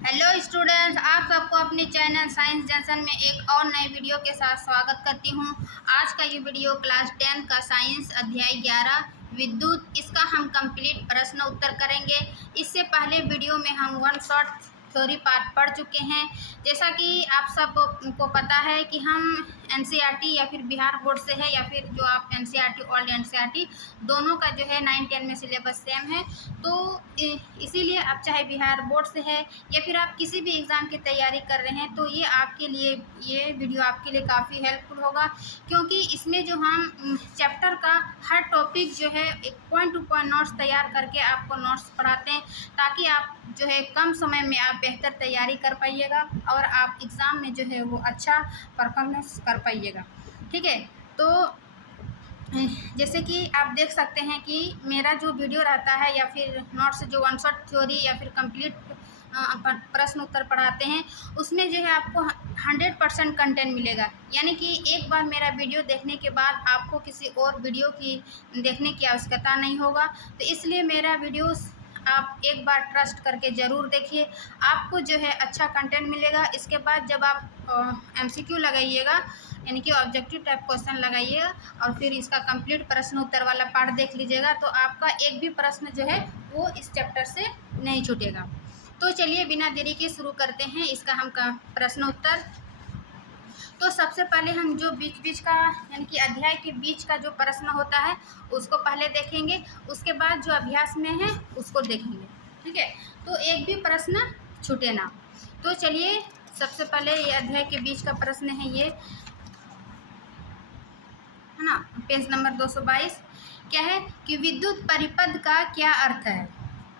Hello students, आप सबको अपने चैनल साइंस जंक्शन में एक और नए वीडियो के साथ स्वागत करती हूं। आज का ये वीडियो क्लास 10 का साइंस अध्याय 11 विद्युत, इसका हम कंप्लीट प्रश्न उत्तर करेंगे। इससे पहले वीडियो में हम वन शॉट थ्योरी पार्ट पढ़ चुके हैं। जैसा कि आप सबको पता है कि हम एनसीईआरटी या फिर बिहार बोर्ड से है, या फिर जो आप एनसीईआरटी ओल्ड एनसीईआरटी दोनों का जो है 9-10 में सिलेबस सेम है। तो इसीलिए आप चाहे बिहार बोर्ड से है या फिर आप किसी भी एग्ज़ाम की तैयारी कर रहे हैं, तो ये आपके लिए ये वीडियो आपके लिए काफ़ी हेल्पफुल होगा, क्योंकि इसमें जो हम चैप्टर का हर टॉपिक जो है एक पॉइंट टू पॉइंट नोट्स तैयार करके आपको नोट्स पढ़ाते हैं, ताकि आप जो है कम समय में आप बेहतर तैयारी कर पाइएगा और आप एग्ज़ाम में जो है वो अच्छा परफॉर्मेंस कर पाइएगा। ठीक है, तो जैसे कि आप देख सकते हैं कि मेरा जो वीडियो रहता है या फिर नोट्स जो वन शॉट थ्योरी या फिर कंप्लीट प्रश्न उत्तर पढ़ाते हैं, उसमें जो है आपको 100% कंटेंट मिलेगा। यानी कि एक बार मेरा वीडियो देखने के बाद आपको किसी और वीडियो की देखने की आवश्यकता नहीं होगा। तो इसलिए मेरा वीडियोस आप एक बार ट्रस्ट करके ज़रूर देखिए, आपको जो है अच्छा कंटेंट मिलेगा। इसके बाद जब आप एमसीक्यू लगाइएगा, यानी कि ऑब्जेक्टिव टाइप क्वेश्चन लगाइएगा, और फिर इसका कंप्लीट प्रश्न उत्तर वाला पार्ट देख लीजिएगा, तो आपका एक भी प्रश्न जो है वो इस चैप्टर से नहीं छूटेगा। तो चलिए बिना देरी के शुरू करते हैं इसका हम प्रश्न उत्तर। तो सबसे पहले हम जो बीच बीच का यानी कि अध्याय के बीच का जो प्रश्न होता है उसको पहले देखेंगे, उसके बाद जो अभ्यास में है उसको देखेंगे। ठीक है, तो एक भी प्रश्न छूटे ना। तो चलिए सबसे पहले ये अध्याय के बीच का प्रश्न है, ये है ना, पेज नंबर 222। क्या है कि विद्युत परिपथ का क्या अर्थ है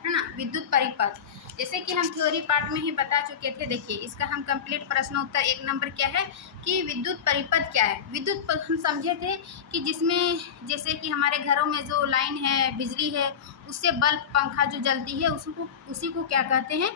ना। विद्युत परिपथ जैसे कि हम थ्योरी पार्ट में ही बता चुके थे। देखिए इसका हम कंप्लीट प्रश्न उत्तर 1 नंबर क्या है कि विद्युत परिपथ क्या है। विद्युत हम समझे थे कि जिसमें जैसे कि हमारे घरों में जो लाइन है, बिजली है, उससे बल्ब पंखा जो जलती है उसी को क्या कहते हैं,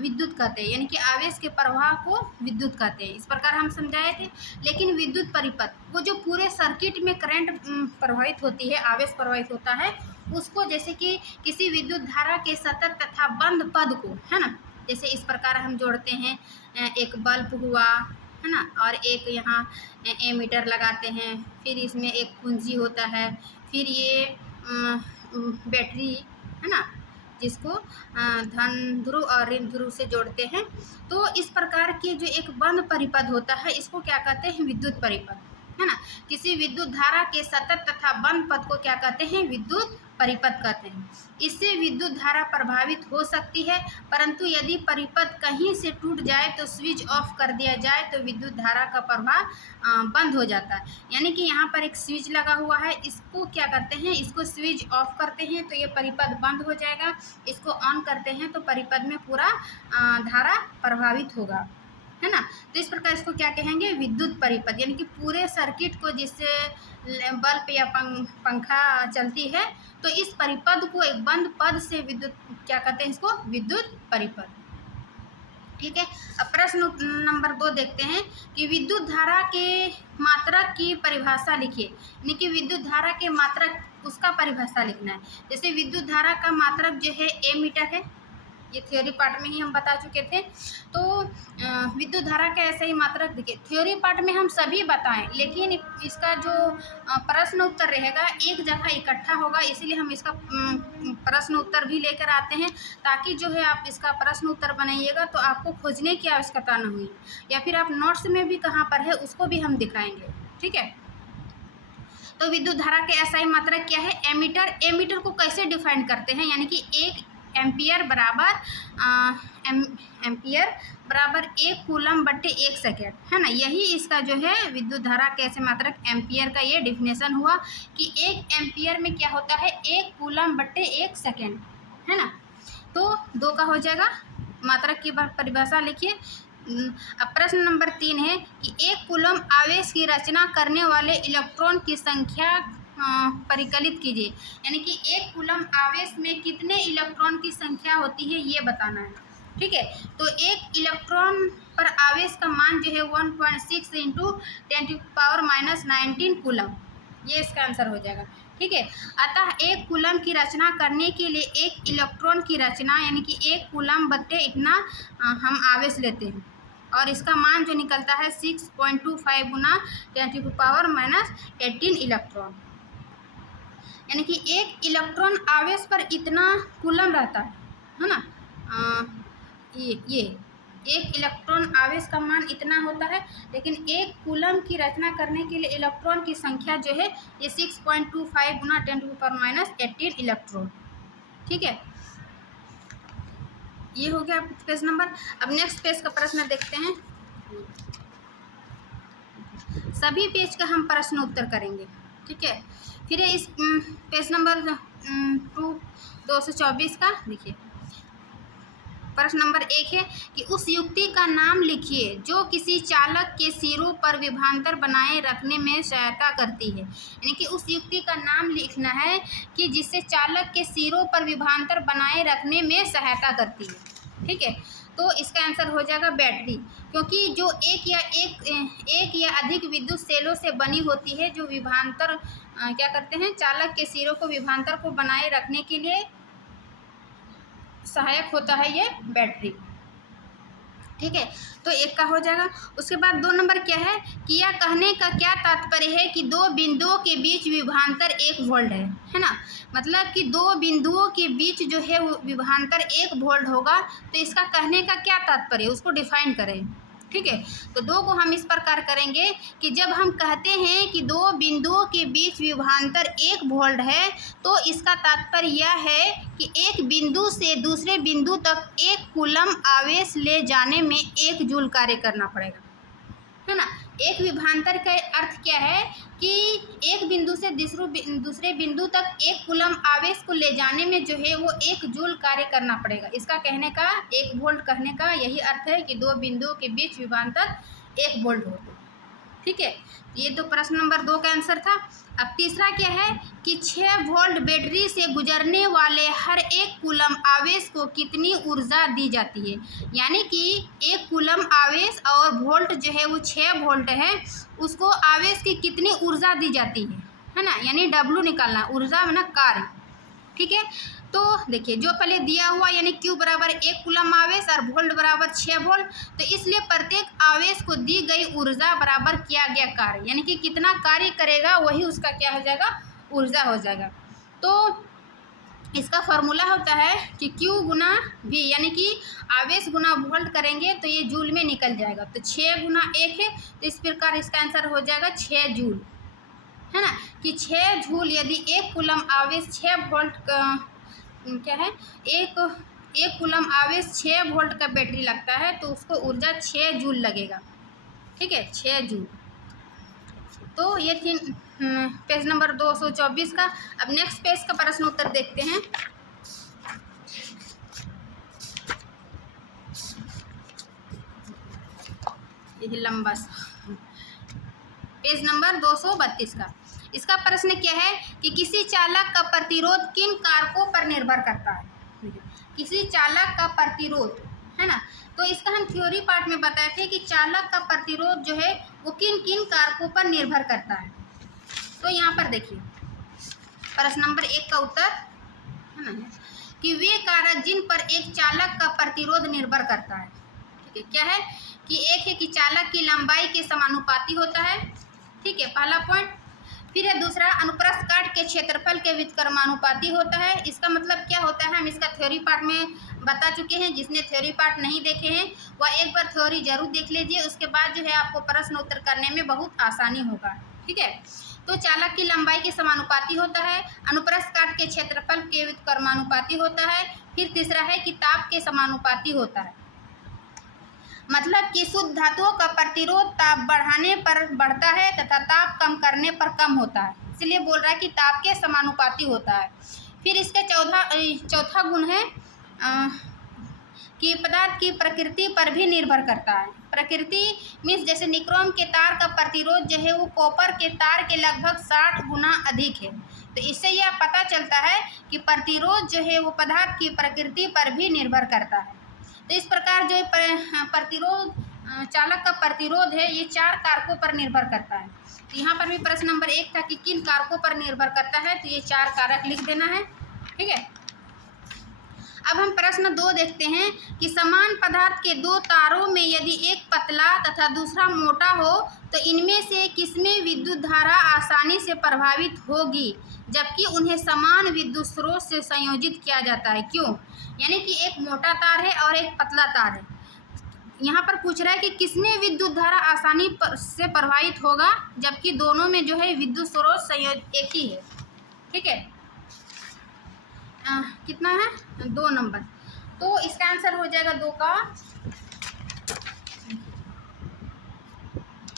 विद्युत कहते हैं, यानी कि आवेश के प्रवाह को विद्युत कहते हैं। इस प्रकार हम समझाए थे। लेकिन विद्युत परिपथ वो जो पूरे सर्किट में करंट प्रवाहित होती है, आवेश प्रवाहित होता है, उसको जैसे कि किसी विद्युत धारा के सतत तथा बंद पद को, है ना, जैसे इस प्रकार हम जोड़ते हैं, एक बल्ब हुआ, है ना, और एक यहाँ एमीटर लगाते हैं, फिर इसमें एक कुंजी होता है, फिर ये बैटरी, है ना, जिसको धन ध्रुव और ऋण ध्रुव से जोड़ते हैं। तो इस प्रकार के जो एक बंद परिपथ होता है इसको क्या कहते हैं, विद्युत परिपथ, है ना। किसी विद्युत धारा के सतत तथा बंद पद को क्या कहते हैं, विद्युत परिपथ कहते हैं। इससे विद्युत धारा प्रभावित हो सकती है, परंतु यदि परिपथ कहीं से टूट जाए तो स्विच ऑफ कर दिया जाए तो विद्युत धारा का प्रवाह बंद हो जाता है। यानी कि यहाँ पर एक स्विच लगा हुआ है, इसको क्या करते हैं, इसको स्विच ऑफ करते हैं तो ये परिपथ बंद हो जाएगा, इसको ऑन करते हैं तो परिपथ में पूरा धारा प्रभावित होगा, है ना। तो इस प्रकार इसको क्या कहेंगे, विद्युत परिपथ, यानी कि पूरे सर्किट को जिससे बल्ब या पंखा चलती है, तो इस परिपथ को एक बंद पद से विद्युत क्या कहते हैं, इसको विद्युत परिपथ। ठीक है, अब प्रश्न नंबर 2 देखते हैं कि विद्युत धारा के मात्रक की परिभाषा लिखिए। यानी कि विद्युत धारा के मात्रक, उसका परिभाषा लिखना है। जैसे विद्युत धारा का मात्रक जो है ए मीटर है, ये थ्योरी पार्ट में ही हम बता चुके थे। तो विद्युत धारा का ऐसा ही मात्रक देखिए, थ्योरी पार्ट में हम सभी बताएं, लेकिन इसका जो प्रश्न उत्तर रहेगा एक जगह इकट्ठा होगा, इसीलिए हम इसका प्रश्न उत्तर भी लेकर आते हैं, ताकि जो है आप इसका प्रश्न उत्तर बनाइएगा तो आपको खोजने की आवश्यकता न हुई, या फिर आप नोट्स में भी कहाँ पर है उसको भी हम दिखाएंगे। ठीक है, तो विद्युत धारा के ऐसा ही मात्रक क्या है, एमीटर। एमीटर को कैसे डिफाइन करते हैं, यानी कि 1 एम्पियर बराबर 1 कूलम बट्टे 1 सेकेंड, है ना। यही इसका जो है विद्युत धारा के ऐसे मात्रक एम्पियर का ये डिफिनेशन हुआ कि 1 एम्पियर में क्या होता है, 1 कूलम बट्टे 1 सेकेंड, है ना। तो 2 का हो जाएगा। मात्रक की परिभाषा लिखिए। अब प्रश्न नंबर 3 है कि 1 कूलम आवेश की रचना करने वाले इलेक्ट्रॉन की संख्या परिकलित कीजिए। यानी कि 1 कूलम आवेश में कितने इलेक्ट्रॉन की संख्या होती है ये बताना है। ठीक है, तो 1 इलेक्ट्रॉन पर आवेश का मान जो है 1.6 × 10⁻⁻19 कूलम, ये इसका आंसर हो जाएगा। ठीक है। अतः एक कूलम की रचना करने के लिए एक इलेक्ट्रॉन की रचना यानी कि एक कूलम बट्टे इतना हम आवेश लेते हैं और इसका मान जो निकलता है 6.25 गुना 10⁻⁻18 इलेक्ट्रॉन, यानी कि एक इलेक्ट्रॉन आवेश पर इतना कूलम रहता है ना। ये एक इलेक्ट्रॉन आवेश का मान इतना होता है, लेकिन एक कूलम की रचना करने के लिए इलेक्ट्रॉन की संख्या जो है ये 6.25 गुना 10⁻⁻18 इलेक्ट्रॉन। ठीक है, ये हो गया पेज नंबर। अब नेक्स्ट पेज का प्रश्न देखते हैं। सभी पेज का हम प्रश्न उत्तर करेंगे। ठीक है, फिर इस पेज नंबर 224 का देखिए, प्रश्न नंबर 1 है कि उस युक्ति का नाम लिखिए जो किसी चालक के सिरों पर विभवांतर बनाए रखने में सहायता करती है। यानी कि उस युक्ति का नाम लिखना है कि जिससे चालक के सिरों पर विभवांतर बनाए रखने में सहायता करती है। ठीक है, तो इसका आंसर हो जाएगा बैटरी, क्योंकि जो एक या अधिक विद्युत सेलों से बनी होती है जो विभवांतर क्या करते हैं, चालक के सिरों को विभवांतर को बनाए रखने के लिए सहायक होता है ये बैटरी। ठीक है, तो एक का हो जाएगा। उसके बाद 2 नंबर क्या है कि यह कहने का क्या तात्पर्य है कि दो बिंदुओं के बीच विभवांतर 1 वोल्ट है ना। मतलब कि दो बिंदुओं के बीच जो है विभवांतर 1 वोल्ट होगा, तो इसका कहने का क्या तात्पर्य, उसको डिफाइन करें। ठीक है, तो 2 को हम इस प्रकार करेंगे कि जब हम कहते हैं कि दो बिंदुओं के बीच विभवांतर 1 वोल्ट है, तो इसका तात्पर्य यह है कि एक बिंदु से दूसरे बिंदु तक 1 कूलम आवेश ले जाने में 1 जूल कार्य करना पड़ेगा, है ना। एक विभवांतर का अर्थ क्या है कि एक बिंदु से दूसरे बिंदु तक 1 कूलम आवेश को ले जाने में जो है वो 1 जूल कार्य करना पड़ेगा। इसका कहने का 1 वोल्ट कहने का यही अर्थ है कि दो बिंदुओं के बीच विभवांतर 1 वोल्ट हो। ठीक है, ये तो प्रश्न नंबर 2 का आंसर था। अब तीसरा क्या है कि 6 वोल्ट बैटरी से गुजरने वाले हर 1 कूलम आवेश को कितनी ऊर्जा दी जाती है। यानी कि 1 कूलम आवेश और वोल्ट जो है वो 6 वोल्ट है, उसको आवेश की कितनी ऊर्जा दी जाती है ना, यानी W निकालना, ऊर्जा मतलब कार्य। ठीक है, तो देखिए जो पहले दिया हुआ यानी Q बराबर 1 कूलम आवेश और वोल्ट बराबर 6 वोल्ट, तो इसलिए प्रत्येक आवेश को दी गई ऊर्जा बराबर किया गया कार्य, यानी कि कितना कार्य करेगा वही उसका क्या हो जाएगा, ऊर्जा हो जाएगा। तो इसका फॉर्मूला होता है कि Q गुना V, यानी कि आवेश गुना वोल्ट करेंगे तो ये जूल में निकल जाएगा। तो 6 गुना 1 है, तो इस प्रकार इसका आंसर हो जाएगा 6 जूल, है ना। कि 6 जूल यदि 1 कूलम आवेश 6 वोल्ट क्या है, एक कूलम आवेश 6 वोल्ट का बैटरी लगता है तो उसको ऊर्जा 6 जूल लगेगा। ठीक है, 6 जूल। तो ये थी पेज नंबर 224 का। अब नेक्स्ट पेज का प्रश्न उत्तर देखते हैं। यही लंबा सा पेज नंबर 232 का। इसका प्रश्न क्या है कि किसी चालक का प्रतिरोध किन कारकों पर निर्भर करता है। किसी चालक का प्रतिरोध, है ना। तो इसका हम थ्योरी पार्ट में बताए थे कि चालक का प्रतिरोध जो है वो किन किन कारकों पर निर्भर करता है। तो यहाँ पर देखिए प्रश्न नंबर 1 का उत्तर, है ना, कि वे कारक जिन पर एक चालक का प्रतिरोध निर्भर करता है। ठीक है, क्या है कि एक है कि चालक की लंबाई के समानुपाती होता है। ठीक है, पहला पॉइंट। फिर है दूसरा, अनुप्रस्थ काट के क्षेत्रफल के व्युत्क्रमानुपाती होता है। इसका मतलब क्या होता है हम इसका थ्योरी पार्ट में बता चुके हैं। जिसने थ्योरी पार्ट नहीं देखे हैं वह एक बार थ्योरी जरूर देख लीजिए, उसके बाद जो है आपको प्रश्न उत्तर करने में बहुत आसानी होगा। ठीक है, तो चालक की लंबाई के समानुपाती होता है, अनुप्रस्थ काट के क्षेत्रफल के व्युत्क्रमानुपाती होता है। फिर तीसरा है कि ताप के समानुपाती होता है। मतलब कि शुद्ध धातुओं का प्रतिरोध ताप बढ़ाने पर बढ़ता है तथा ताप कम करने पर कम होता है, इसलिए बोल रहा है कि ताप के समानुपाती होता है। फिर इसका चौथा गुण है कि पदार्थ की प्रकृति पर भी निर्भर करता है। प्रकृति मीन्स जैसे निक्रोम के तार का प्रतिरोध जो है वो कॉपर के तार के लगभग 60 गुना अधिक है। तो इससे यह पता चलता है कि प्रतिरोध जो है वो पदार्थ की प्रकृति पर भी निर्भर करता है। तो इस प्रकार जो प्रतिरोध चालक का प्रतिरोध है ये 4 कारकों पर निर्भर करता है। तो यहाँ पर भी प्रश्न नंबर 1 था कि किन कारकों पर निर्भर करता है, तो ये 4 कारक लिख देना है। ठीक है। अब हम प्रश्न 2 देखते हैं कि समान पदार्थ के 2 तारों में यदि एक पतला तथा दूसरा मोटा हो तो इनमें से किसमें विद्युत धारा आसानी से प्रभावित होगी, जबकि उन्हें समान विद्युत स्रोत से संयोजित किया जाता है, क्यों? यानी कि एक मोटा तार है और एक पतला तार है। यहाँ पर पूछ रहा है कि किसमें विद्युत धारा आसानी से प्रभावित होगा, जबकि दोनों में जो है विद्युत स्रोत संयोजित एक ही है। ठीक है। कितना है? 2 नंबर। तो इसका आंसर हो जाएगा 2 का,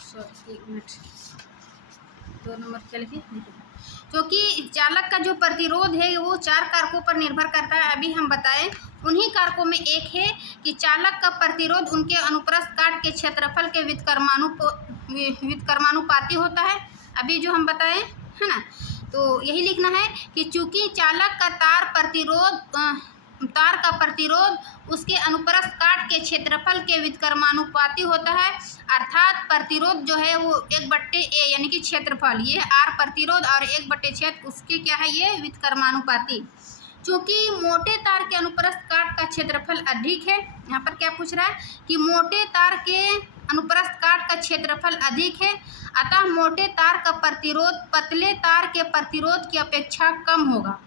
सॉरी 1 मिनट, 2 नंबर क्या लिखिए, क्योंकि चालक का जो प्रतिरोध है वो 4 कारकों पर निर्भर करता है। अभी हम बताएं उन्हीं कारकों में एक है कि चालक का प्रतिरोध उनके अनुप्रस्थ काट के क्षेत्रफल के व्युत्क्रमानुपाती होता है, अभी जो हम बताएं, है ना। तो यही लिखना है कि चूंकि चालक का तार का प्रतिरोध उसके अनुप्रस्थ काट के क्षेत्रफल के व्युत्क्रमानुपाती होता है, अर्थात प्रतिरोध जो है वो 1/a यानी कि क्षेत्रफल, ये r प्रतिरोध और 1/क्षेत्र उसके क्या है, ये व्युत्क्रमानुपाती। चूंकि मोटे तार के अनुप्रस्थ काट का क्षेत्रफल अधिक है, यहाँ पर क्या पूछ रहा है कि मोटे तार के अनुप्रस्थ काट का क्षेत्रफल अधिक है, अतः मोटे तार का प्रतिरोध पतले तार के प्रतिरोध की अपेक्षा कम होगा।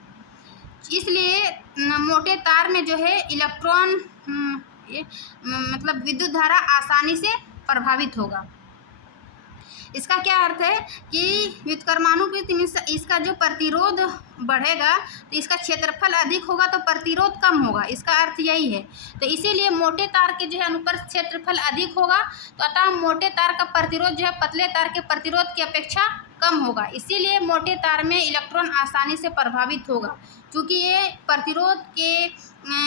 इसलिए मोटे तार में जो है इलेक्ट्रॉन मतलब विद्युत धारा आसानी से प्रभावित होगा। इसका क्या अर्थ है कि व्युत्क्रमानुपाती में इसका जो प्रतिरोध बढ़ेगा तो इसका क्षेत्रफल अधिक होगा तो प्रतिरोध कम होगा, इसका अर्थ यही है। तो इसीलिए मोटे तार के जो है अनुप्रस्थ क्षेत्रफल अधिक होगा, तो अतः मोटे तार का प्रतिरोध जो है पतले तार के प्रतिरोध की अपेक्षा कम होगा। इसीलिए मोटे तार में इलेक्ट्रॉन आसानी से प्रभावित होगा, क्योंकि ये प्रतिरोध के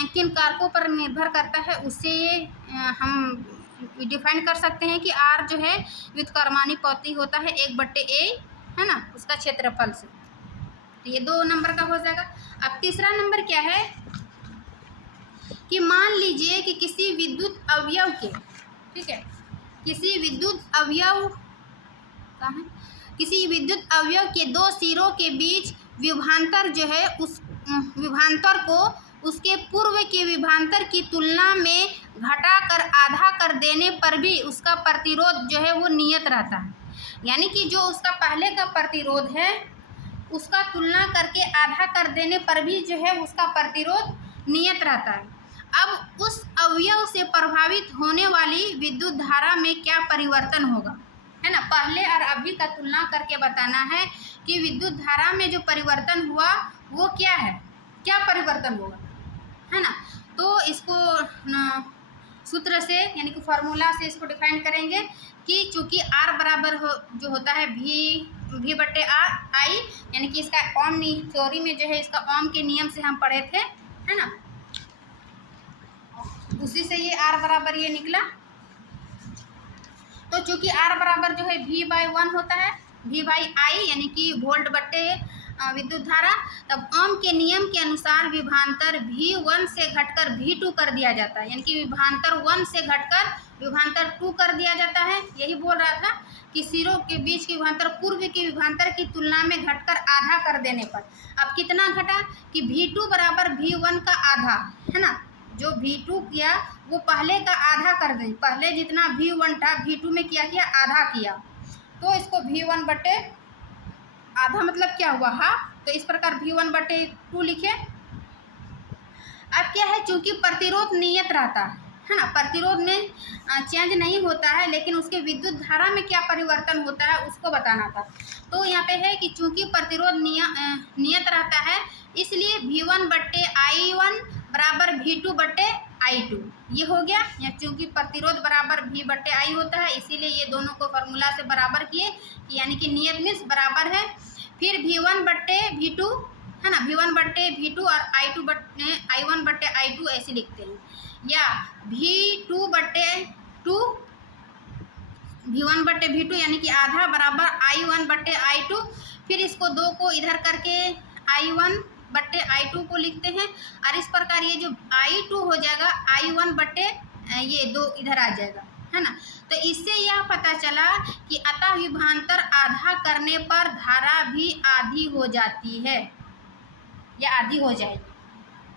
किन कारकों पर निर्भर करता है उससे ये हम डिफाइन कर सकते हैं कि R जो है व्युत्क्रमानुपाती होता है 1/a, है ना, उसका क्षेत्रफल से। तो ये 2 नंबर का हो जाएगा। अब तीसरा नंबर क्या है कि मान लीजिए कि किसी विद्युत अवयव के, ठीक है, किसी विद्युत अवयव के 2 सिरों के बीच विभवांतर जो है उस विभवांतर को उसके पूर्व के विभवांतर की तुलना में घटाकर आधा कर देने पर भी उसका प्रतिरोध जो है वो नियत रहता है। यानी कि जो उसका पहले का प्रतिरोध है उसका तुलना करके आधा कर देने पर भी जो है उसका प्रतिरोध नियत रहता है। अब उस अवयव से प्रभावित होने वाली विद्युत धारा में क्या परिवर्तन होगा, है ना, पहले और अभी का तुलना करके बताना है कि विद्युत धारा में जो परिवर्तन हुआ वो क्या है, क्या परिवर्तन होगा, है ना। तो इसको सूत्र से यानी कि फॉर्मूला से इसको डिफाइन करेंगे कि चूंकि R बराबर जो होता है V/I, यानी कि इसका ओम थ्योरी में जो है इसका ओम के नियम से हम पढ़े थे, है ना, उसी से ये R बराबर ये निकला। तो चूंकि R बराबर जो है V/1 होता है, V/I यानी कि वोल्ट बटे विद्युत धारा, तब ओम के नियम के अनुसार विभवांतर V1 से घटकर V2 कर दिया जाता है, यानी कि विभवांतर 1 से घटकर विभवांतर 2 कर दिया जाता है। यही बोल रहा था कि सिरों के बीच की विभवांतर पूर्व के विभवांतर की तुलना में घटकर आधा कर देने पर, अब कितना घटा कि V2 बराबर V1 का आधा, है ना, जो V2 किया वो पहले का आधा कर दें, पहले जितना V1 था V2 में किया आधा किया, तो इसको V1 बटे आधा मतलब क्या हुआ, हाफ, तो इस प्रकार V1/2 लिखे। अब क्या है, चूंकि प्रतिरोध नियत रहता है ना, प्रतिरोध में चेंज नहीं होता है, लेकिन उसके विद्युत धारा में क्या परिवर्तन होता है उसको बताना था। तो यहाँ पे है कि चूंकि प्रतिरोध नियत रहता है इसलिए V1/I1 बराबर V2/I2 ये हो गया। या चूंकि प्रतिरोध बराबर V/I होता है इसीलिए ये दोनों को फार्मूला से बराबर किए, यानी कि नियत मीन्स बराबर है। फिर V1/V2, है ना, V1/V2 और I1/I2 ऐसे लिखते हैं, या V1/V2 यानी कि आधा बराबर I1/I2। फिर इसको 2 को इधर करके I1/I2 को लिखते हैं, और इस प्रकार ये जो I2 हो जाएगा I1 ये 2 इधर आ जाएगा, है ना। तो इससे यह पता चला कि अतः विभवांतर आधा करने पर धारा भी आधी हो जाती है या आधी हो जाएगी।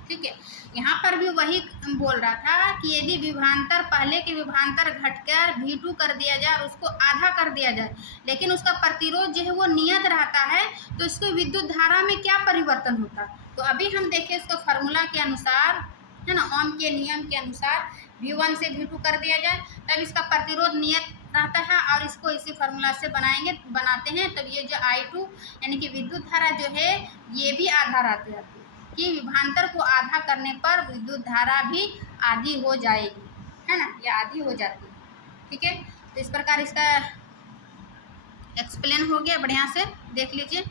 ठीक है, यहाँ पर भी वही बोल रहा था कि यदि विभवांतर पहले के विभवांतर घटकर V2 कर दिया जाए और उसको आधा कर दिया जाए, लेकिन उसका प्रतिरोध जो है वो नियत रहता है, तो इसको विद्युत धारा में क्या परिवर्तन होता है। तो अभी हम देखें इसको फार्मूला के अनुसार, है ना, ओम के नियम के अनुसार V1 से V2 कर दिया जाए, तब इसका प्रतिरोध नियत रहता है और इसको इसी फार्मूला से बनाते हैं, तब ये जो I2 यानी कि विद्युत धारा जो है ये भी आधा रहती है कि विभवांतर को आधा करने पर विद्युत धारा भी आधी हो जाएगी, है ना, या आधी हो जाती है। ठीक है, तो इस प्रकार इसका एक्सप्लेन हो गया, बढ़िया से देख लीजिए।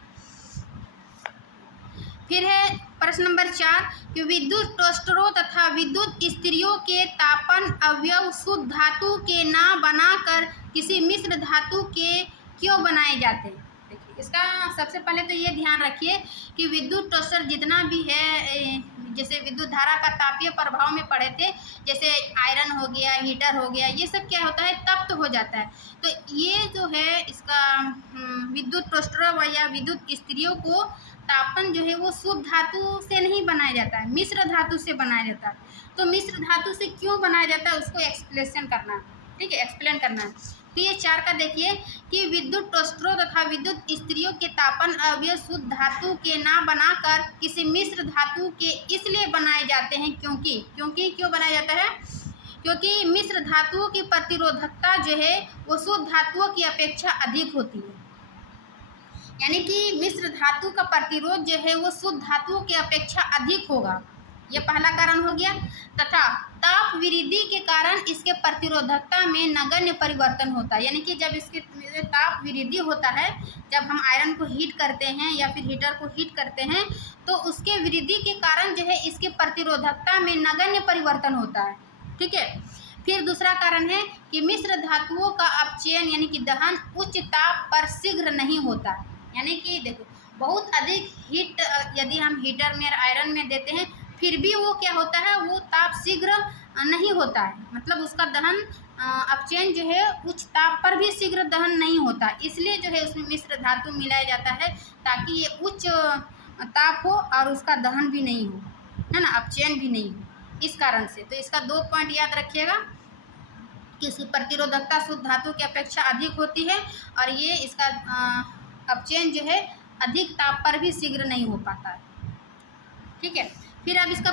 फिर है प्रश्न नंबर 4 कि विद्युत टोस्टरों तथा विद्युत स्त्रियों के तापन अवयव शुद्ध धातु के ना बनाकर किसी मिश्र धातु के क्यों बनाए जाते हैं। देखिए, इसका सबसे पहले तो ये ध्यान रखिए कि विद्युत टोस्टर जितना भी है, जैसे विद्युत धारा का तापीय प्रभाव में पढ़े थे, जैसे आयरन हो गया, हीटर हो गया, ये सब क्या होता है, तप्त हो जाता है। तो ये जो है इसका विद्युत टोस्टरों या विद्युत स्त्रियों को तापन जो है वो शुद्ध धातु से नहीं बनाया जाता है, मिश्र धातु से बनाया जाता है। तो मिश्र धातु से क्यों बनाया जाता है उसको एक्सप्लेन करना है। ठीक है, एक्सप्लेन करना है। तो ये 4 का देखिए कि विद्युत टोस्टरों तथा विद्युत स्त्रियों के तापन अवयव शुद्ध धातु के ना बनाकर किसी मिश्र धातु के इसलिए बनाए जाते हैं क्योंकि क्यों बनाया जाता है, क्योंकि मिश्र धातुओं की प्रतिरोधकता जो है वो शुद्ध धातुओं की अपेक्षा अधिक होती है। यानी कि मिश्र धातु का प्रतिरोध जो है वो शुद्ध धातुओं की अपेक्षा अधिक होगा, यह पहला कारण हो गया। तथा ताप वृद्धि के कारण इसके प्रतिरोधकता में नगण्य परिवर्तन होता है। यानी कि जब इसके ताप वृद्धि होता है, जब हम आयरन को हीट करते हैं या फिर हीटर को हीट करते हैं, तो उसके वृद्धि के कारण जो है इसके प्रतिरोधकता में नगण्य परिवर्तन होता है। ठीक है, फिर दूसरा कारण है कि मिश्र धातुओं का अपचयन यानी कि दहन उच्च ताप पर शीघ्र नहीं होता है। यानी कि देखो, बहुत अधिक हीट यदि हम हीटर में आयरन में देते हैं, फिर भी वो क्या होता है, वो ताप शीघ्र नहीं होता है, मतलब उसका दहन अपचयन जो है उच्च ताप पर भी शीघ्र दहन नहीं होता। इसलिए जो है उसमें मिश्र धातु मिलाया जाता है ताकि ये उच्च ताप हो और उसका दहन भी नहीं हो, है ना, अपचयन भी नहीं हो, इस कारण से। तो इसका 2 पॉइंट याद रखिएगा कि इसकी प्रतिरोधकता शुद्ध धातु की अपेक्षा अधिक होती है और ये इसका अपचयन जो है अधिक ताप पर भी शीघ्र नहीं हो पाता है। ठीक है, फिर अब इसका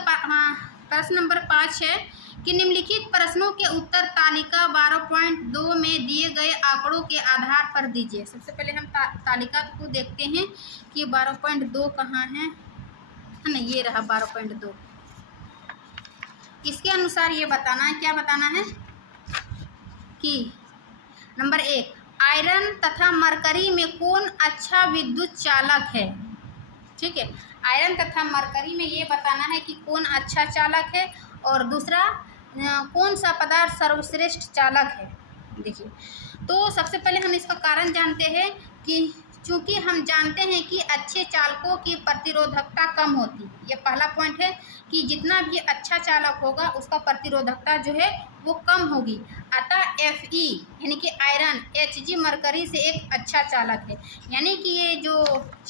प्रश्न नंबर 5 है कि निम्नलिखित प्रश्नों के उत्तर तालिका 12.2 में दिए गए आंकड़ों के आधार पर दीजिए। सबसे पहले हम तालिका को देखते हैं कि 12.2 कहाँ है ना, ये रहा 12.2। इसके अनुसार ये बताना है, क्या बताना है कि नंबर 1, आयरन तथा मरकरी में कौन अच्छा विद्युत चालक है। ठीक है, आयरन तथा मरकरी में ये बताना है कि कौन अच्छा चालक है और दूसरा कौन सा पदार्थ सर्वश्रेष्ठ चालक है। देखिए, तो सबसे पहले हम इसका कारण जानते हैं कि चूँकि हम जानते हैं कि अच्छे चालकों की प्रतिरोधकता कम होती है। ये पहला पॉइंट है कि जितना भी अच्छा चालक होगा उसका प्रतिरोधकता जो है वो कम होगी। अतः Fe यानी कि आयरन Hg मरकरी से एक अच्छा चालक है। यानी कि ये जो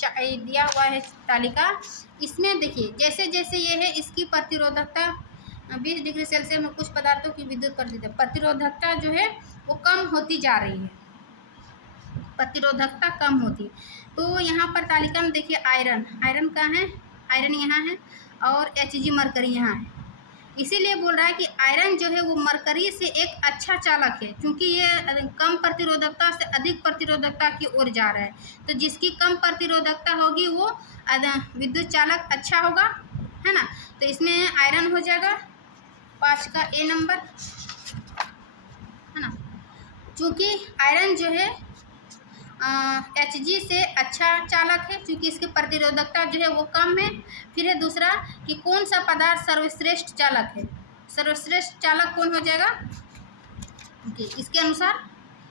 दिया हुआ है तालिका, इसमें देखिए जैसे जैसे ये है इसकी प्रतिरोधकता 20 डिग्री सेल्सियस में कुछ पदार्थों की विद्युत प्रतिरोधकता जो है वो कम होती जा रही है, प्रतिरोधकता कम होती। तो यहाँ पर तालिका में देखिए आयरन कहाँ है, आयरन यहाँ है और Hg मरकरी यहाँ है। इसीलिए बोल रहा है कि आयरन जो है वो मरकरी से एक अच्छा चालक है, क्योंकि ये कम प्रतिरोधकता से अधिक प्रतिरोधकता की ओर जा रहा है। तो जिसकी कम प्रतिरोधकता होगी वो विद्युत चालक अच्छा होगा, है ना। तो इसमें आयरन हो जाएगा 5 का A नंबर, है ना। चूँकि आयरन जो है Hg से अच्छा चालक है, क्योंकि इसकी प्रतिरोधकता जो है वो कम है। फिर है दूसरा कि कौन सा पदार्थ सर्वश्रेष्ठ चालक है। सर्वश्रेष्ठ चालक कौन हो जाएगा, इसके अनुसार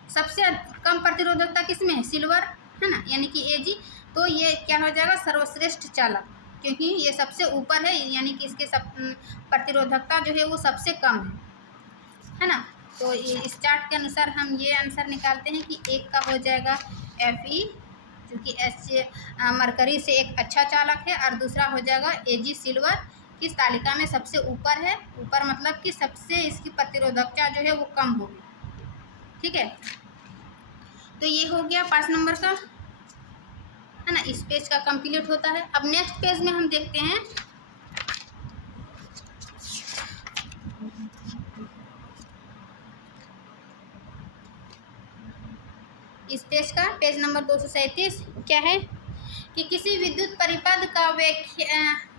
सबसे कम प्रतिरोधकता किसमें है, सिल्वर, है ना, यानी कि Ag। तो ये क्या हो जाएगा, सर्वश्रेष्ठ चालक, क्योंकि ये सबसे ऊपर है, यानी कि इसके सब प्रतिरोधकता जो है वो सबसे कम है ना। तो इस चार्ट के अनुसार हम ये आंसर निकालते हैं कि एक का हो जाएगा Fe, क्योंकि मरकरी से एक अच्छा चालक है, और दूसरा हो जाएगा Ag सिल्वर, किस तालिका में सबसे ऊपर है, ऊपर मतलब कि सबसे इसकी प्रतिरोधकता जो है वो कम होगी। ठीक है, तो ये हो गया 5 नंबर का, है ना, इस पेज का कंप्लीट होता है। अब नेक्स्ट पेज में हम देखते हैं इस पेज का, पेज नंबर 237 क्या है कि किसी विद्युत परिपथ का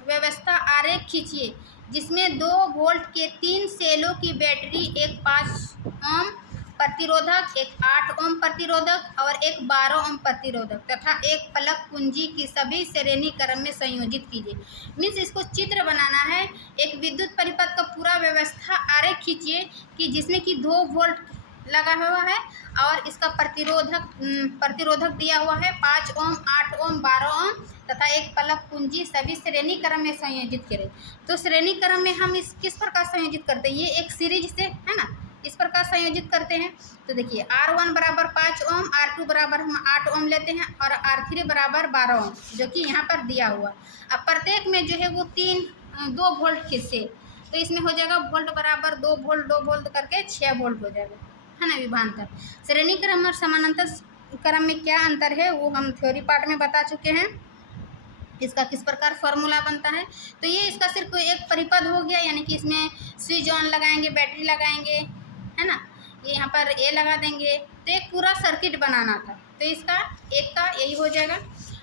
व्यवस्था आरेख खींचिए जिसमें 2 वोल्ट के 3 सेलों की बैटरी, एक 5 ओम प्रतिरोधक, एक 8 ओम प्रतिरोधक और एक 12 ओम प्रतिरोधक तथा एक प्लग कुंजी की सभी श्रेणी क्रम में संयोजित कीजिए। मीन्स इसको चित्र बनाना है, एक विद्युत परिपथ का पूरा व्यवस्था आरेख खींचिए कि जिसमें कि 2 वोल्ट लगा हुआ है और इसका प्रतिरोधक दिया हुआ है 5 ओम, 8 ओम, 12 ओम तथा एक प्लग कुंजी, सभी श्रेणी क्रम में संयोजित करें। तो श्रेणी क्रम में हम इस किस प्रकार संयोजित करते हैं, ये एक सीरीज से, है ना, इस प्रकार संयोजित करते हैं। तो देखिए R1 बराबर 5 ओम, R2 बराबर हम 8 ओम लेते हैं और R3 बराबर 12 ओम, जो कि यहाँ पर दिया हुआ। अब प्रत्येक में जो है वो 2 वोल्ट खींचे, तो इसमें हो जाएगा वोल्ट बराबर 2 वोल्ट 2 वोल्ट करके 6 वोल्ट हो जाएगा, है ना, विभवांतर। श्रेणी क्रम और समानांतर क्रम में क्या अंतर है वो हम थ्योरी पार्ट में बता चुके हैं, इसका किस प्रकार फॉर्मूला बनता है। तो ये इसका सिर्फ एक परिपथ हो गया, यानी कि इसमें स्विच ऑन लगाएंगे, बैटरी लगाएंगे, है ना, ये यहाँ पर ए लगा देंगे, तो एक पूरा सर्किट बनाना था, तो इसका एक का यही हो जाएगा।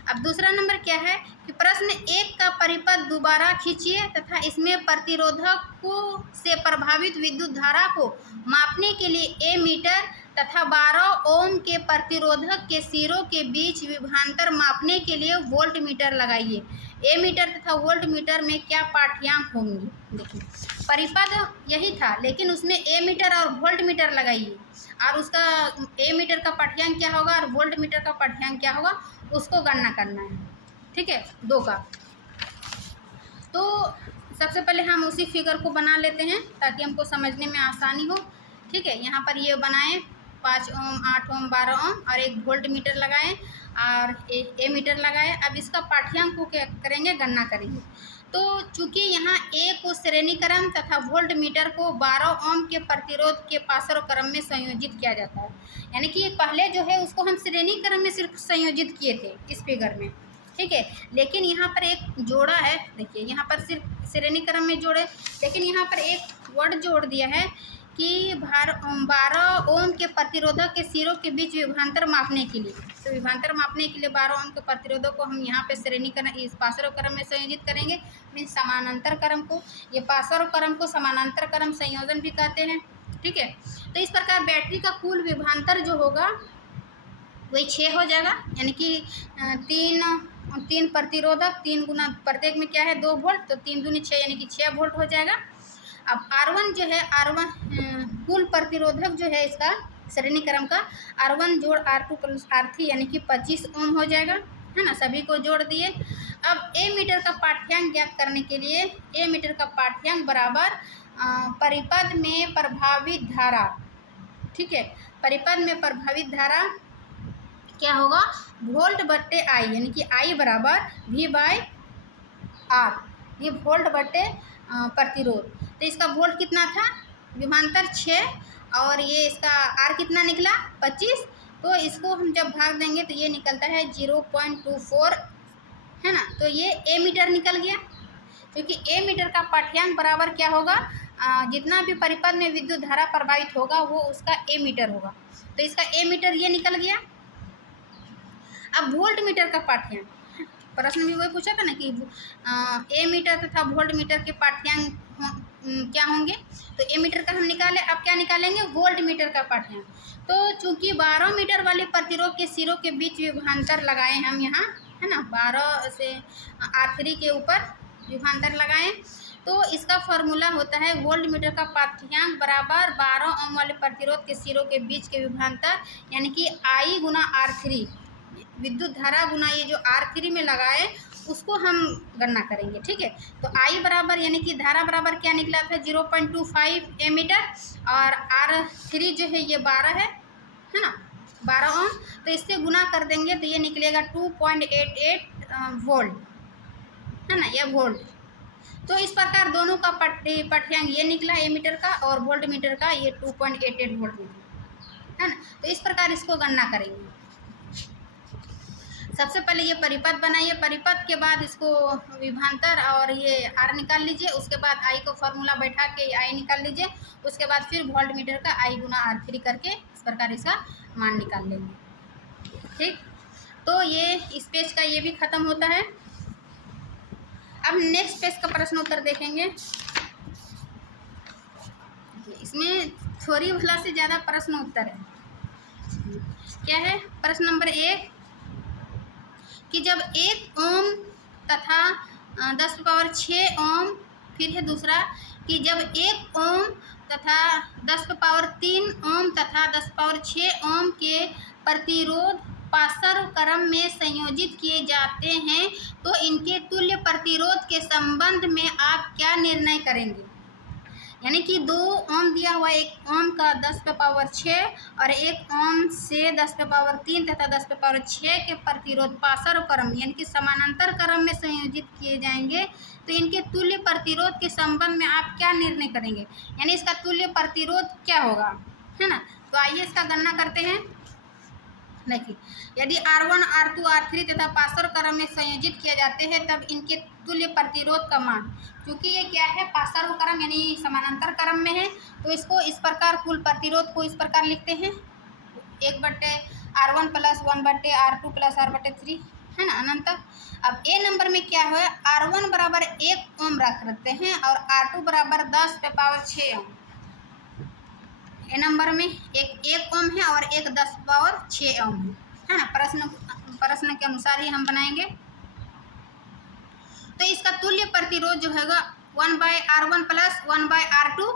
अब दूसरा नंबर क्या है कि प्रश्न 1 का परिपथ दोबारा खींचिए तथा इसमें प्रतिरोधक को से प्रभावित विद्युत धारा को मापने के लिए ए मीटर तथा 12 ओम के प्रतिरोधक के सिरों के बीच विभवांतर मापने के लिए वोल्ट मीटर लगाइए। ए मीटर तथा वोल्ट मीटर में क्या पाठ्यांक होंगे। देखिए परिपथ यही था, लेकिन उसमें ए मीटर और वोल्ट मीटर लगाइए, और उसका ए मीटर का पाठ्यांक क्या होगा और वोल्ट मीटर का पाठ्यांक क्या होगा उसको गणना करना है। ठीक है, 2 का। तो सबसे पहले हम उसी फिगर को बना लेते हैं ताकि हमको समझने में आसानी हो। ठीक है, यहाँ पर ये बनाएं 5 ओम, 8 ओम, 12 ओम और एक वोल्ट मीटर लगाएं और ए मीटर लगाएं। अब इसका पाठ्यांक को क्या करेंगे, गणना करेंगे। तो चूंकि यहाँ ए को श्रेणी क्रम तथा वोल्ट मीटर को 12 ओम के प्रतिरोध के पार्श्व क्रम में संयोजित किया जाता है, यानी कि पहले जो है उसको हम श्रेणी क्रम में सिर्फ संयोजित किए थे इस फिगर में। ठीक है, लेकिन यहाँ पर एक जोड़ा है, देखिए यहाँ पर सिर्फ श्रेणी क्रम में जोड़े, लेकिन यहाँ पर एक वर्ड जोड़ दिया है कि 12 ओम के प्रतिरोधक के सिरों के बीच विभवांतर मापने के लिए। तो विभवांतर मापने के लिए 12 ओम के प्रतिरोधक को हम यहाँ पे श्रेणी क्रम, इस पार्श्व क्रम में संयोजित करेंगे, मीन्स समानांतर क्रम को। ये पार्श्व क्रम को समानांतर क्रम संयोजन भी कहते हैं। ठीक है, तो इस प्रकार बैटरी का कुल विभवांतर जो होगा वही 6 हो जाएगा, यानी कि 3 प्रतिरोधक, 3 गुना प्रत्येक में क्या है 2 वोल्ट, तो 3 दूनी 6 यानी कि 6 वोल्ट हो जाएगा। अब R1 जो है, R1 कुल प्रतिरोधक जो है इसका श्रेणी क्रम का R1 जोड़ R2 प्लस R3 यानी कि 25 ओम हो जाएगा, है ना, सभी को जोड़ दिए। अब ए मीटर का पाठ्यांक ज्ञात करने के लिए ए मीटर का पाठ्यांक बराबर परिपथ में प्रभावित धारा। ठीक है, परिपथ में प्रभावित धारा क्या होगा, वोल्ट बट्टे आई, यानी कि आई बराबर V/R, ये वोल्ट बट्टे प्रतिरोध। तो इसका वोल्ट कितना था, विभवांतर 6 और ये इसका आर कितना निकला 25, तो इसको हम जब भाग देंगे तो ये निकलता है 0.24, है ना। तो ये ए मीटर निकल गया, क्योंकि ए मीटर का पाठ्यांक बराबर क्या होगा, जितना भी परिपथ में विद्युत धारा प्रभावित होगा वो उसका ए मीटर होगा। तो इसका ए मीटर ये निकल गया। अब वोल्ट मीटर का पाठ्यांक, प्रश्न भी वही पूछा था ना कि ए मीटर तथा वोल्ट मीटर के पाठ्यांक क्या होंगे। तो ए मीटर का हम निकाले, अब क्या निकालेंगे, वोल्ट मीटर का पाठ्यांक। तो चूंकि 12 मीटर वाले प्रतिरोध के सिरों के बीच विभवांतर लगाए हम यहाँ, है ना, 12 से R3 के ऊपर विभवांतर लगाएं, तो इसका फॉर्मूला होता है वोल्ट मीटर का पाठ्यांक बराबर 12 ओम वाले प्रतिरोध के सिरों के बीच के विभवांतर, यानी कि I गुना R3, विद्युत धारा गुना ये जो R3 में लगाए उसको हम गणना करेंगे। ठीक है, तो आई बराबर यानी कि धारा बराबर क्या निकला था 0.25 एमीटर, और R3 जो है ये 12 है ना, 12 ओम। तो इससे गुना कर देंगे तो ये निकलेगा 2.88 वोल्ट, है ना, ये वोल्ट। तो इस प्रकार दोनों का पाठ्यांक ये निकला एमीटर का, और वोल्ट मीटर का ये 2.88 वोल्ट निकला, है ना। तो इस प्रकार इसको गणना करेंगे। सबसे पहले ये परिपथ बनाइए, परिपथ के बाद इसको विभवांतर और ये आर निकाल लीजिए, उसके बाद आई को फॉर्मूला बैठा के आई निकाल लीजिए, उसके बाद फिर वोल्ट मीटर का आई गुना R3 करके इस प्रकार इसका मान निकाल लेंगे। ठीक, तो ये इस पेज का ये भी खत्म होता है। अब नेक्स्ट पेज का प्रश्न उत्तर देखेंगे। इसमें थ्योरी वाला से ज़्यादा प्रश्न उत्तर है। क्या है प्रश्न नंबर 1 कि जब 1 ओम तथा 10⁻6 ओम, फिर है दूसरा कि जब 1 ओम तथा 10⁻3 ओम तथा 10⁻6 ओम के प्रतिरोध पासर क्रम में संयोजित किए जाते हैं तो इनके तुल्य प्रतिरोध के संबंध में आप क्या निर्णय करेंगे। यानी कि 2 ओम दिया हुआ, 1 ओम का 10⁻6 और 1 ओम से 10⁻3 तथा 10⁻6 के प्रतिरोध पासर क्रम यानी कि समानांतर क्रम में संयोजित किए जाएंगे तो इनके तुल्य प्रतिरोध के संबंध में आप क्या निर्णय करेंगे, यानी इसका तुल्य प्रतिरोध क्या होगा, है ना। तो आइए इसका गणना करते हैं। देखिए, यदि R1, R2, R3 तथा पासर क्रम में संयोजित किए जाते हैं तब इनके तुल्य प्रतिरोध का मान, क्योंकि ये क्या है पासर क्रम यानी समानांतर क्रम में है, तो इसको इस प्रकार कुल प्रतिरोध को इस प्रकार लिखते हैं 1/R1 + 1/R2 + R/3, है ना, अनंत। अब ए नंबर में क्या है, R1 बराबर 1 ओम रख रखते हैं और R2 बराबर 10⁻6 ओम। ए नंबर में एक ओम है और एक 10⁻6 ओम है ना। प्रश्न के अनुसार ही हम बनाएंगे। तो इसका तुल्य प्रतिरोध जो हैगा 1/R1 + 1/R2।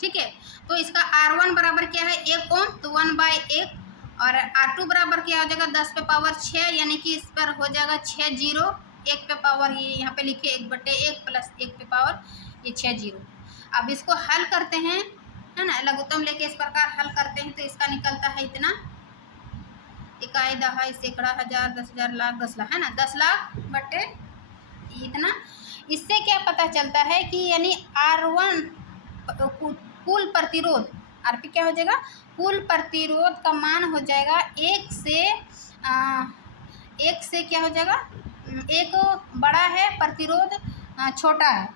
ठीक है, तो इसका R1 बराबर क्या है 1 ओम, तो 1/1, और R2 बराबर क्या हो जाएगा 10⁻6 यानी कि इस पर हो जाएगा 6 जीरो, 1 पे पावर ये यहाँ पे लिखे 1/1 + 1 पे पावर ये 6 जीरो। अब इसको हल करते हैं, है ना, लघुत्तम लेके इस प्रकार हल करते हैं तो इसका निकलता है इतना, इकाई, दहाई, सैकड़ा, हजार, 10,000, लाख, 10 लाख, है ना, 10 लाख बटे इतना। इससे क्या पता चलता है कि यानी R1 कुल प्रतिरोध, आरपी क्या हो जाएगा, कुल प्रतिरोध का मान हो जाएगा 1 से क्या हो जाएगा, एक बड़ा है प्रतिरोध छोटा है,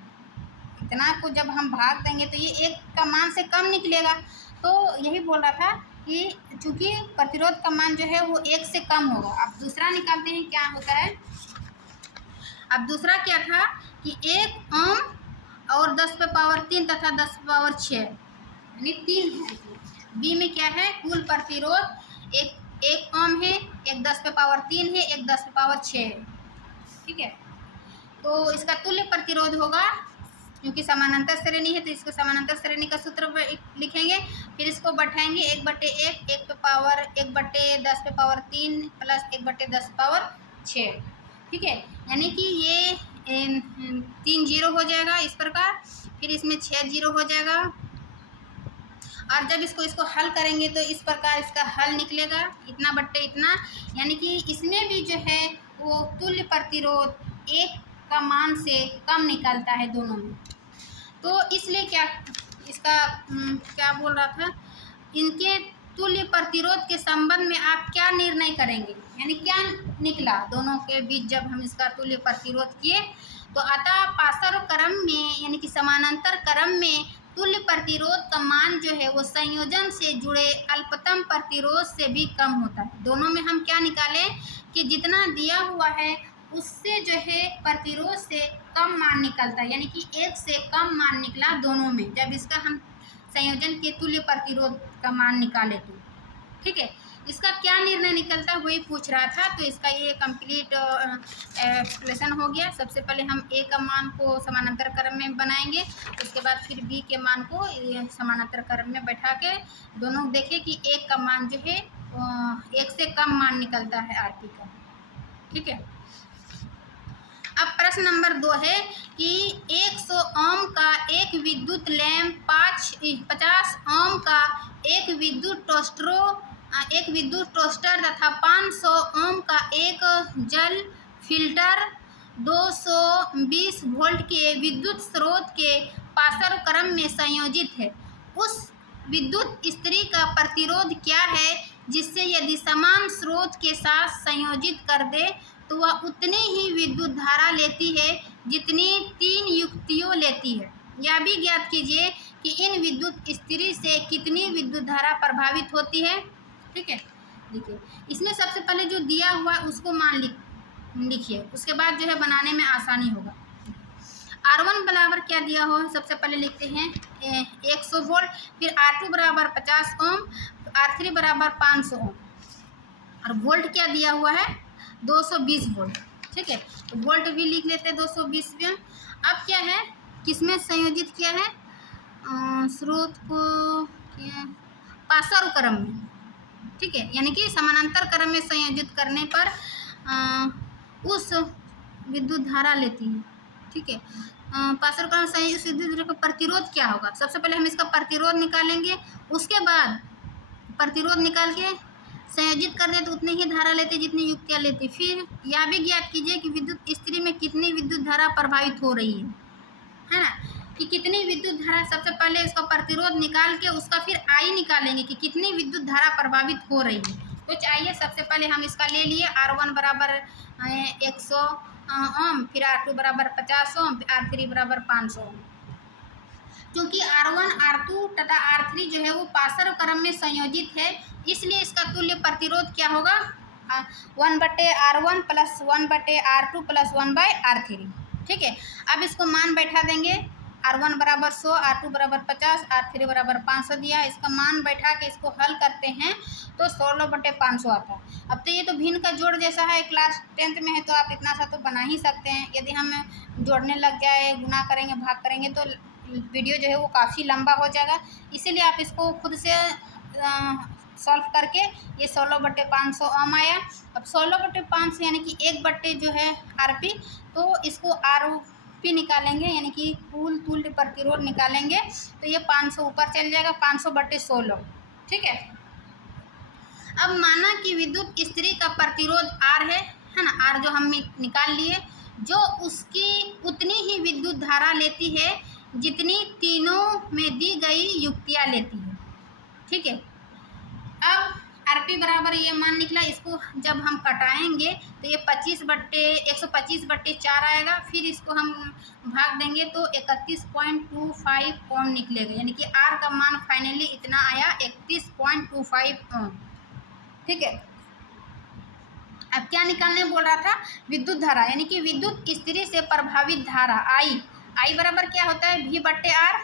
इतना को जब हम भाग देंगे तो ये 1 का मान से कम निकलेगा। तो यही बोल रहा था कि चूंकि प्रतिरोध का मान जो है वो 1 से कम होगा। अब दूसरा निकालते हैं क्या होता है। अब दूसरा क्या था कि 1 ओम और 10⁻3 तथा 10⁻6 यानी 3 है। बी में क्या है, कुल प्रतिरोध एक ओम है, एक 10⁻3 है, एक 10⁻6 है। ठीक है, तो इसका तुल्य प्रतिरोध होगा, क्योंकि समानांतर श्रेणी है तो इसको समानांतर श्रेणी का सूत्र लिखेंगे, फिर इसको बैठाएंगे 1/1, 1 पे पावर 1/10⁻3 + 1/10⁻6। ठीक है, यानी कि ये 3 जीरो हो जाएगा इस प्रकार, फिर इसमें 6 जीरो हो जाएगा, और जब इसको हल करेंगे तो इस प्रकार इसका हल निकलेगा इतना बट्टे इतना, यानी कि इसमें भी जो है वो तुल्य प्रतिरोध 1 का मान से कम निकलता है दोनों में। तो इसलिए क्या इसका क्या बोल रहा था, इनके तुल्य प्रतिरोध के संबंध में आप क्या निर्णय करेंगे, यानी क्या निकला दोनों के बीच जब हम इसका तुल्य प्रतिरोध किए। तो अतः पासर क्रम में यानी कि समानांतर क्रम में तुल्य प्रतिरोध का मान जो है वो संयोजन से जुड़े अल्पतम प्रतिरोध से भी कम होता है। दोनों में हम क्या निकालें कि जितना दिया हुआ है उससे जो है प्रतिरोध से कम मान निकलता है, यानी कि 1 से कम मान निकला दोनों में जब इसका हम संयोजन के तुल्य प्रतिरोध का मान निकाले तो। ठीक है, इसका क्या निर्णय निकलता है वही पूछ रहा था। तो इसका ये कंप्लीट एक्सप्लेनेशन हो गया। सबसे पहले हम ए का मान को समानांतर क्रम में बनाएंगे, उसके बाद फिर बी के मान को समानांतर क्रम में बैठा के दोनों देखें कि एक का मान जो है 1 से कम मान निकलता है आरपी का। ठीक है, अब प्रश्न नंबर 2 है कि 100 ओम का एक विद्युत लैंप 50 ओम का एक विद्युत टोस्टर तथा 500 ओम का एक जल फिल्टर 220 वोल्ट के विद्युत स्रोत के पाशर क्रम में संयोजित है। उस विद्युत स्त्री का प्रतिरोध क्या है जिससे यदि समान स्रोत के साथ संयोजित कर दे तो वह उतनी ही विद्युत धारा लेती है जितनी 3 युक्तियों लेती है। यह भी ज्ञात कीजिए कि इन विद्युत स्त्री से कितनी विद्युत धारा प्रभावित होती है। ठीक है, देखिए इसमें सबसे पहले जो दिया हुआ है उसको मान लिखिए, उसके बाद जो है बनाने में आसानी होगा। R1 बराबर क्या दिया हुआ है, सबसे पहले लिखते हैं 100 वोल्ट, फिर R2 बराबर 50 ओम, R3 बराबर 500 ओम, और वोल्ट क्या दिया हुआ है 220 वोल्ट। ठीक है, तो वोल्ट भी लिख लेते हैं 220 में। अब क्या है, किसमें संयोजित किया है, स्रोत को पाशर क्रम में। ठीक है, यानी कि समानांतर क्रम में संयोजित करने पर उस विद्युत धारा लेती है। ठीक है, पाशर क्रम संयोजित विद्युत धारा का प्रतिरोध क्या होगा, सबसे पहले हम इसका प्रतिरोध निकालेंगे, उसके बाद प्रतिरोध निकाल के संयोजित कर दे तो उतनी ही धारा लेते जितनी युक्तियाँ लेती। फिर यह भी ज्ञात कीजिए कि विद्युत स्त्री में कितनी विद्युत धारा प्रभावित हो रही है ना, कि कितनी विद्युत धारा, सबसे पहले इसका प्रतिरोध निकाल के उसका फिर आई निकालेंगे कि कितनी विद्युत धारा प्रभावित हो रही है। तो चाहिए सबसे पहले हम इसका ले लिए R1 बराबर 100 ओम, फिर R2 बराबर 50 ओम, R3 बराबर 500 ओम। क्योंकि R1, R2 तथा R3 जो है वो पाशर क्रम में संयोजित है, इसलिए इसका तुल्य प्रतिरोध क्या होगा 1/R1 plus 1/R2 plus 1/R3। ठीक है, अब इसको मान बैठा देंगे, R1 बराबर 100, R2 बराबर 50, R3 बराबर 500 दिया। इसका मान बैठा के इसको हल करते हैं तो 16/500 आता है। अब तो ये तो भिन्न का जोड़ जैसा है, क्लास 10th में है तो आप इतना सा तो बना ही सकते हैं। यदि हम जोड़ने लग जाए, गुना करेंगे, भाग करेंगे तो वीडियो जो है वो काफ़ी लंबा हो जाएगा, इसीलिए आप इसको खुद से सॉल्व करके ये 16/500 ओम आया। अब 16/500 यानी कि 1 जो है RP, तो इसको RP निकालेंगे यानी कि कुल तुल्य प्रतिरोध निकालेंगे तो ये 500 ऊपर चल जाएगा, 500/16। ठीक है, अब माना कि विद्युत स्त्री का प्रतिरोध R है ना, R जो हम निकाल लिए, जो उसकी उतनी ही विद्युत धारा लेती है जितनी तीनों में दी गई युक्तियाँ लेती है। ठीक है, अब RP बराबर ये मान निकला, इसको जब हम कटाएंगे तो ये 125/4 आएगा, फिर इसको हम भाग देंगे तो 31.25 ओम निकलेगा, यानी कि R का मान फाइनली इतना आया 31.25 ओम। ठीक है, अब क्या निकालने बोल रहा था, विद्युत धारा, यानी कि विद्युत स्त्री से प्रभावित धारा I बराबर क्या होता है V/R।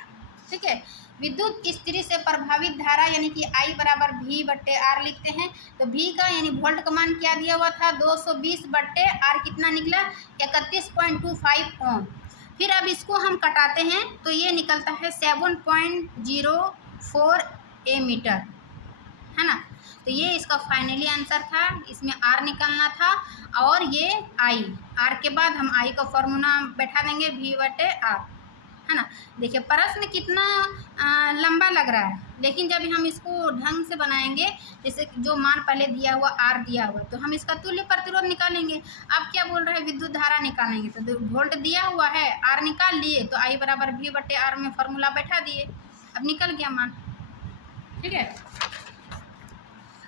ठीक है, विद्युत स्त्री से प्रभावित धारा यानी कि I बराबर V/R लिखते हैं। तो V का यानी वोल्ट का मान क्या दिया हुआ था 220/R, कितना निकला 31.25 ओम। फिर अब इसको हम कटाते हैं तो ये निकलता है 7.04 एमीटर, है ना। तो ये इसका फाइनली आंसर था, इसमें R निकालना था और ये R के बाद हम I का फॉर्मूला बैठा देंगे V/R, है ना। देखिए प्रश्न कितना लंबा लग रहा है, लेकिन जब हम इसको ढंग से बनाएंगे, जैसे जो मान पहले दिया हुआ R दिया हुआ, तो हम इसका तुल्य प्रतिरोध निकालेंगे। अब क्या बोल रहा है, विद्युत धारा निकालेंगे, तो वोल्ट दिया हुआ है, R निकाल लिए तो I बराबर V/R में फॉर्मूला बैठा दिए, अब निकल गया मान। ठीक है,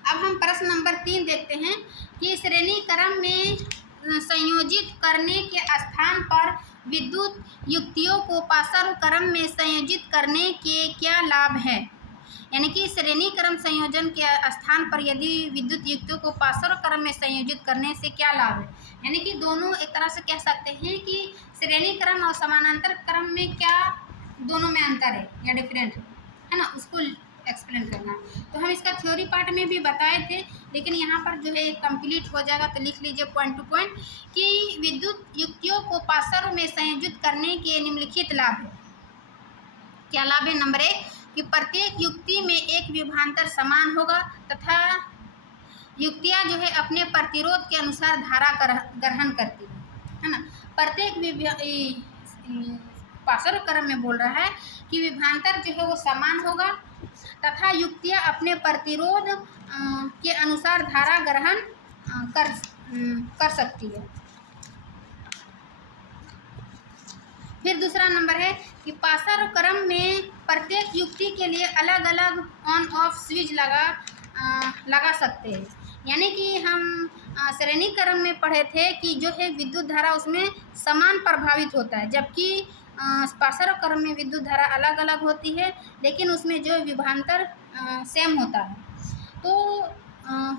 अब हम प्रश्न नंबर 3 देखते हैं कि श्रेणी क्रम में संयोजित करने के स्थान पर विद्युत युक्तियों को पाशर क्रम में संयोजित करने के क्या लाभ है। यानी कि श्रेणी क्रम संयोजन के स्थान पर यदि विद्युत युक्तियों को पाशर क्रम में संयोजित करने से क्या लाभ है, यानी कि दोनों एक तरह से कह सकते हैं कि श्रेणी क्रम और समानांतर क्रम में क्या दोनों में अंतर है या डिफरेंट है ना, उसको एक्सप्लेन करना। तो हम इसका थ्योरी पार्ट में भी बताए थे, लेकिन यहाँ पर जो है कंप्लीट हो जाएगा, तो लिख लीजिए पॉइंट टू पॉइंट कि विद्युत युक्तियों को पाशर में संयोजित करने के निम्नलिखित लाभ है। क्या लाभ है, नंबर 1 कि प्रत्येक युक्ति में एक विभवांतर समान होगा तथा युक्तियाँ जो है अपने प्रतिरोध के अनुसार धारा ग्रहण करती है है ना। प्रत्येक पाशर क्रम में बोल रहा है कि विभवांतर जो है वो समान होगा तथा युक्तियाँ अपने प्रतिरोध के अनुसार धारा ग्रहण कर सकती है। फिर दूसरा नंबर है कि पाशर क्रम में प्रत्येक युक्ति के लिए अलग अलग ऑन ऑफ स्विच लगा सकते हैं। यानी कि हम श्रेणी क्रम में पढ़े थे कि जो है विद्युत धारा उसमें समान प्रभावित होता है, जबकि पाशर क्रम में विद्युत धारा अलग अलग होती है, लेकिन उसमें जो विभवांतर सेम होता है। तो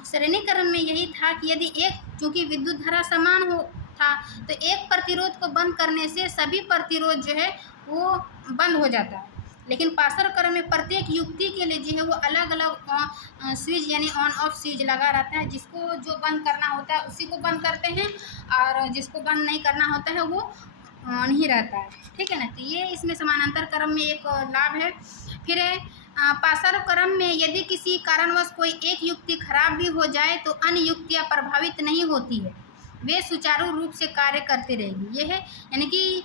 श्रेणी क्रम में यही था कि यदि चूँकि विद्युत धारा समान हो था तो एक प्रतिरोध को बंद करने से सभी प्रतिरोध जो है वो बंद हो जाता है, लेकिन पाशर क्रम में प्रत्येक युक्ति के लिए जो है वो अलग अलग स्विच यानी ऑन ऑफ स्विच लगा रहता है। जिसको जो बंद करना होता है उसी को बंद करते हैं और जिसको बंद नहीं करना होता है वो ऑन ही रहता है, ठीक है ना। तो ये इसमें समानांतर क्रम में एक लाभ है। फिर है पाशर क्रम में यदि किसी कारणवश कोई एक युक्ति खराब भी हो जाए तो अन्य युक्तियाँ प्रभावित नहीं होती है, वे सुचारू रूप से कार्य करते रहेगी। ये है यानी कि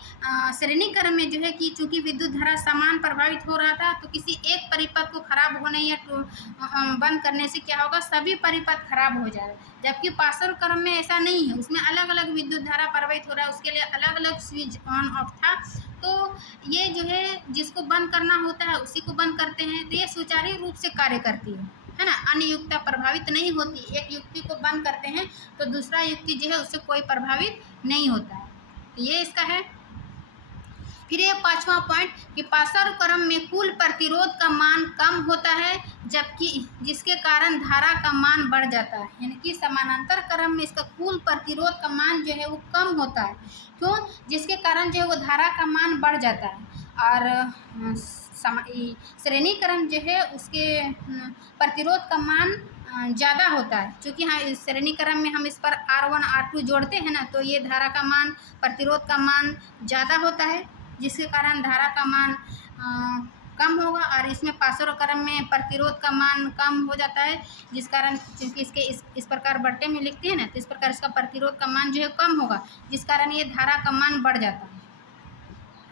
श्रेणी क्रम में जो है कि चूंकि विद्युत धारा समान प्रभावित हो रहा था तो किसी एक परिपथ को खराब होने या बंद करने से क्या होगा, सभी परिपथ खराब हो जाएगा। जबकि पाशर क्रम में ऐसा नहीं है, उसमें अलग अलग विद्युत धारा प्रवाहित हो रहा है, उसके लिए अलग अलग स्विच ऑन ऑफ था। तो ये जो है जिसको बंद करना होता है उसी को बंद करते हैं, तो ये सुचारू रूप से कार्य करती है ना। अन्य युक्तियाँ प्रभावित नहीं होती। एक युक्ति को बंद करते हैं तो दूसरा युक्ति जो है उससे कोई प्रभावित नहीं होता है। तो ये इसका है। फिर ये पांचवा पॉइंट कि पाशर क्रम में कुल प्रतिरोध का मान कम होता है, जबकि जिसके कारण धारा का मान बढ़ जाता है। यानी कि समानांतर क्रम में इसका कुल प्रतिरोध का मान जो है वो कम होता है। क्यों? जिसके कारण जो है वो धारा का मान बढ़ जाता है। और श्रेणी क्रम जो है उसके प्रतिरोध का मान ज़्यादा होता है, क्योंकि हाँ इस श्रेणी क्रम में हम इस पर R1 R2 जोड़ते हैं ना, तो ये धारा का मान प्रतिरोध का मान ज़्यादा होता है, जिसके कारण धारा का मान कम होगा। और इसमें पाशर क्रम में प्रतिरोध का मान कम हो जाता है, जिस कारण क्योंकि इसके इस प्रकार बट्टे में लिखते हैं ना, तो इस प्रकार इसका प्रतिरोध का मान जो है कम होगा, जिस कारण ये धारा का मान बढ़ जाता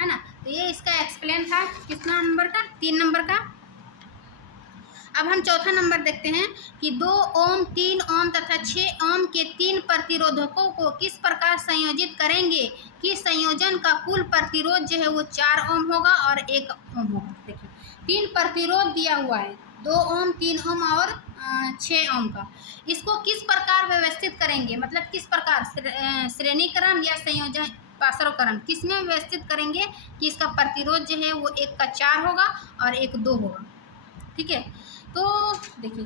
है ना। तो ये इसका एक्सप्लेन था कितना नंबर का, 3 नंबर का। अब हम चौथा नंबर देखते हैं कि 2 ओम 3 ओम तथा 6 ओम के 3 प्रतिरोधकों को किस प्रकार संयोजित करेंगे कि संयोजन का कुल प्रतिरोध जो है वो 4 ओम होगा और 1 ओम होगा। देखिए 3 प्रतिरोध दिया हुआ है, 2 ओम 3 ओम और 6 ओम का। इसको किस प्रकार व्यवस्थित करेंगे, मतलब किस प्रकार श्रेणी क्रम या संयोजन पाशर क्रम किस में व्यवस्थित करेंगे कि इसका प्रतिरोध जो है वो 1 का 4 होगा और 1 2 होगा, ठीक है। तो देखिए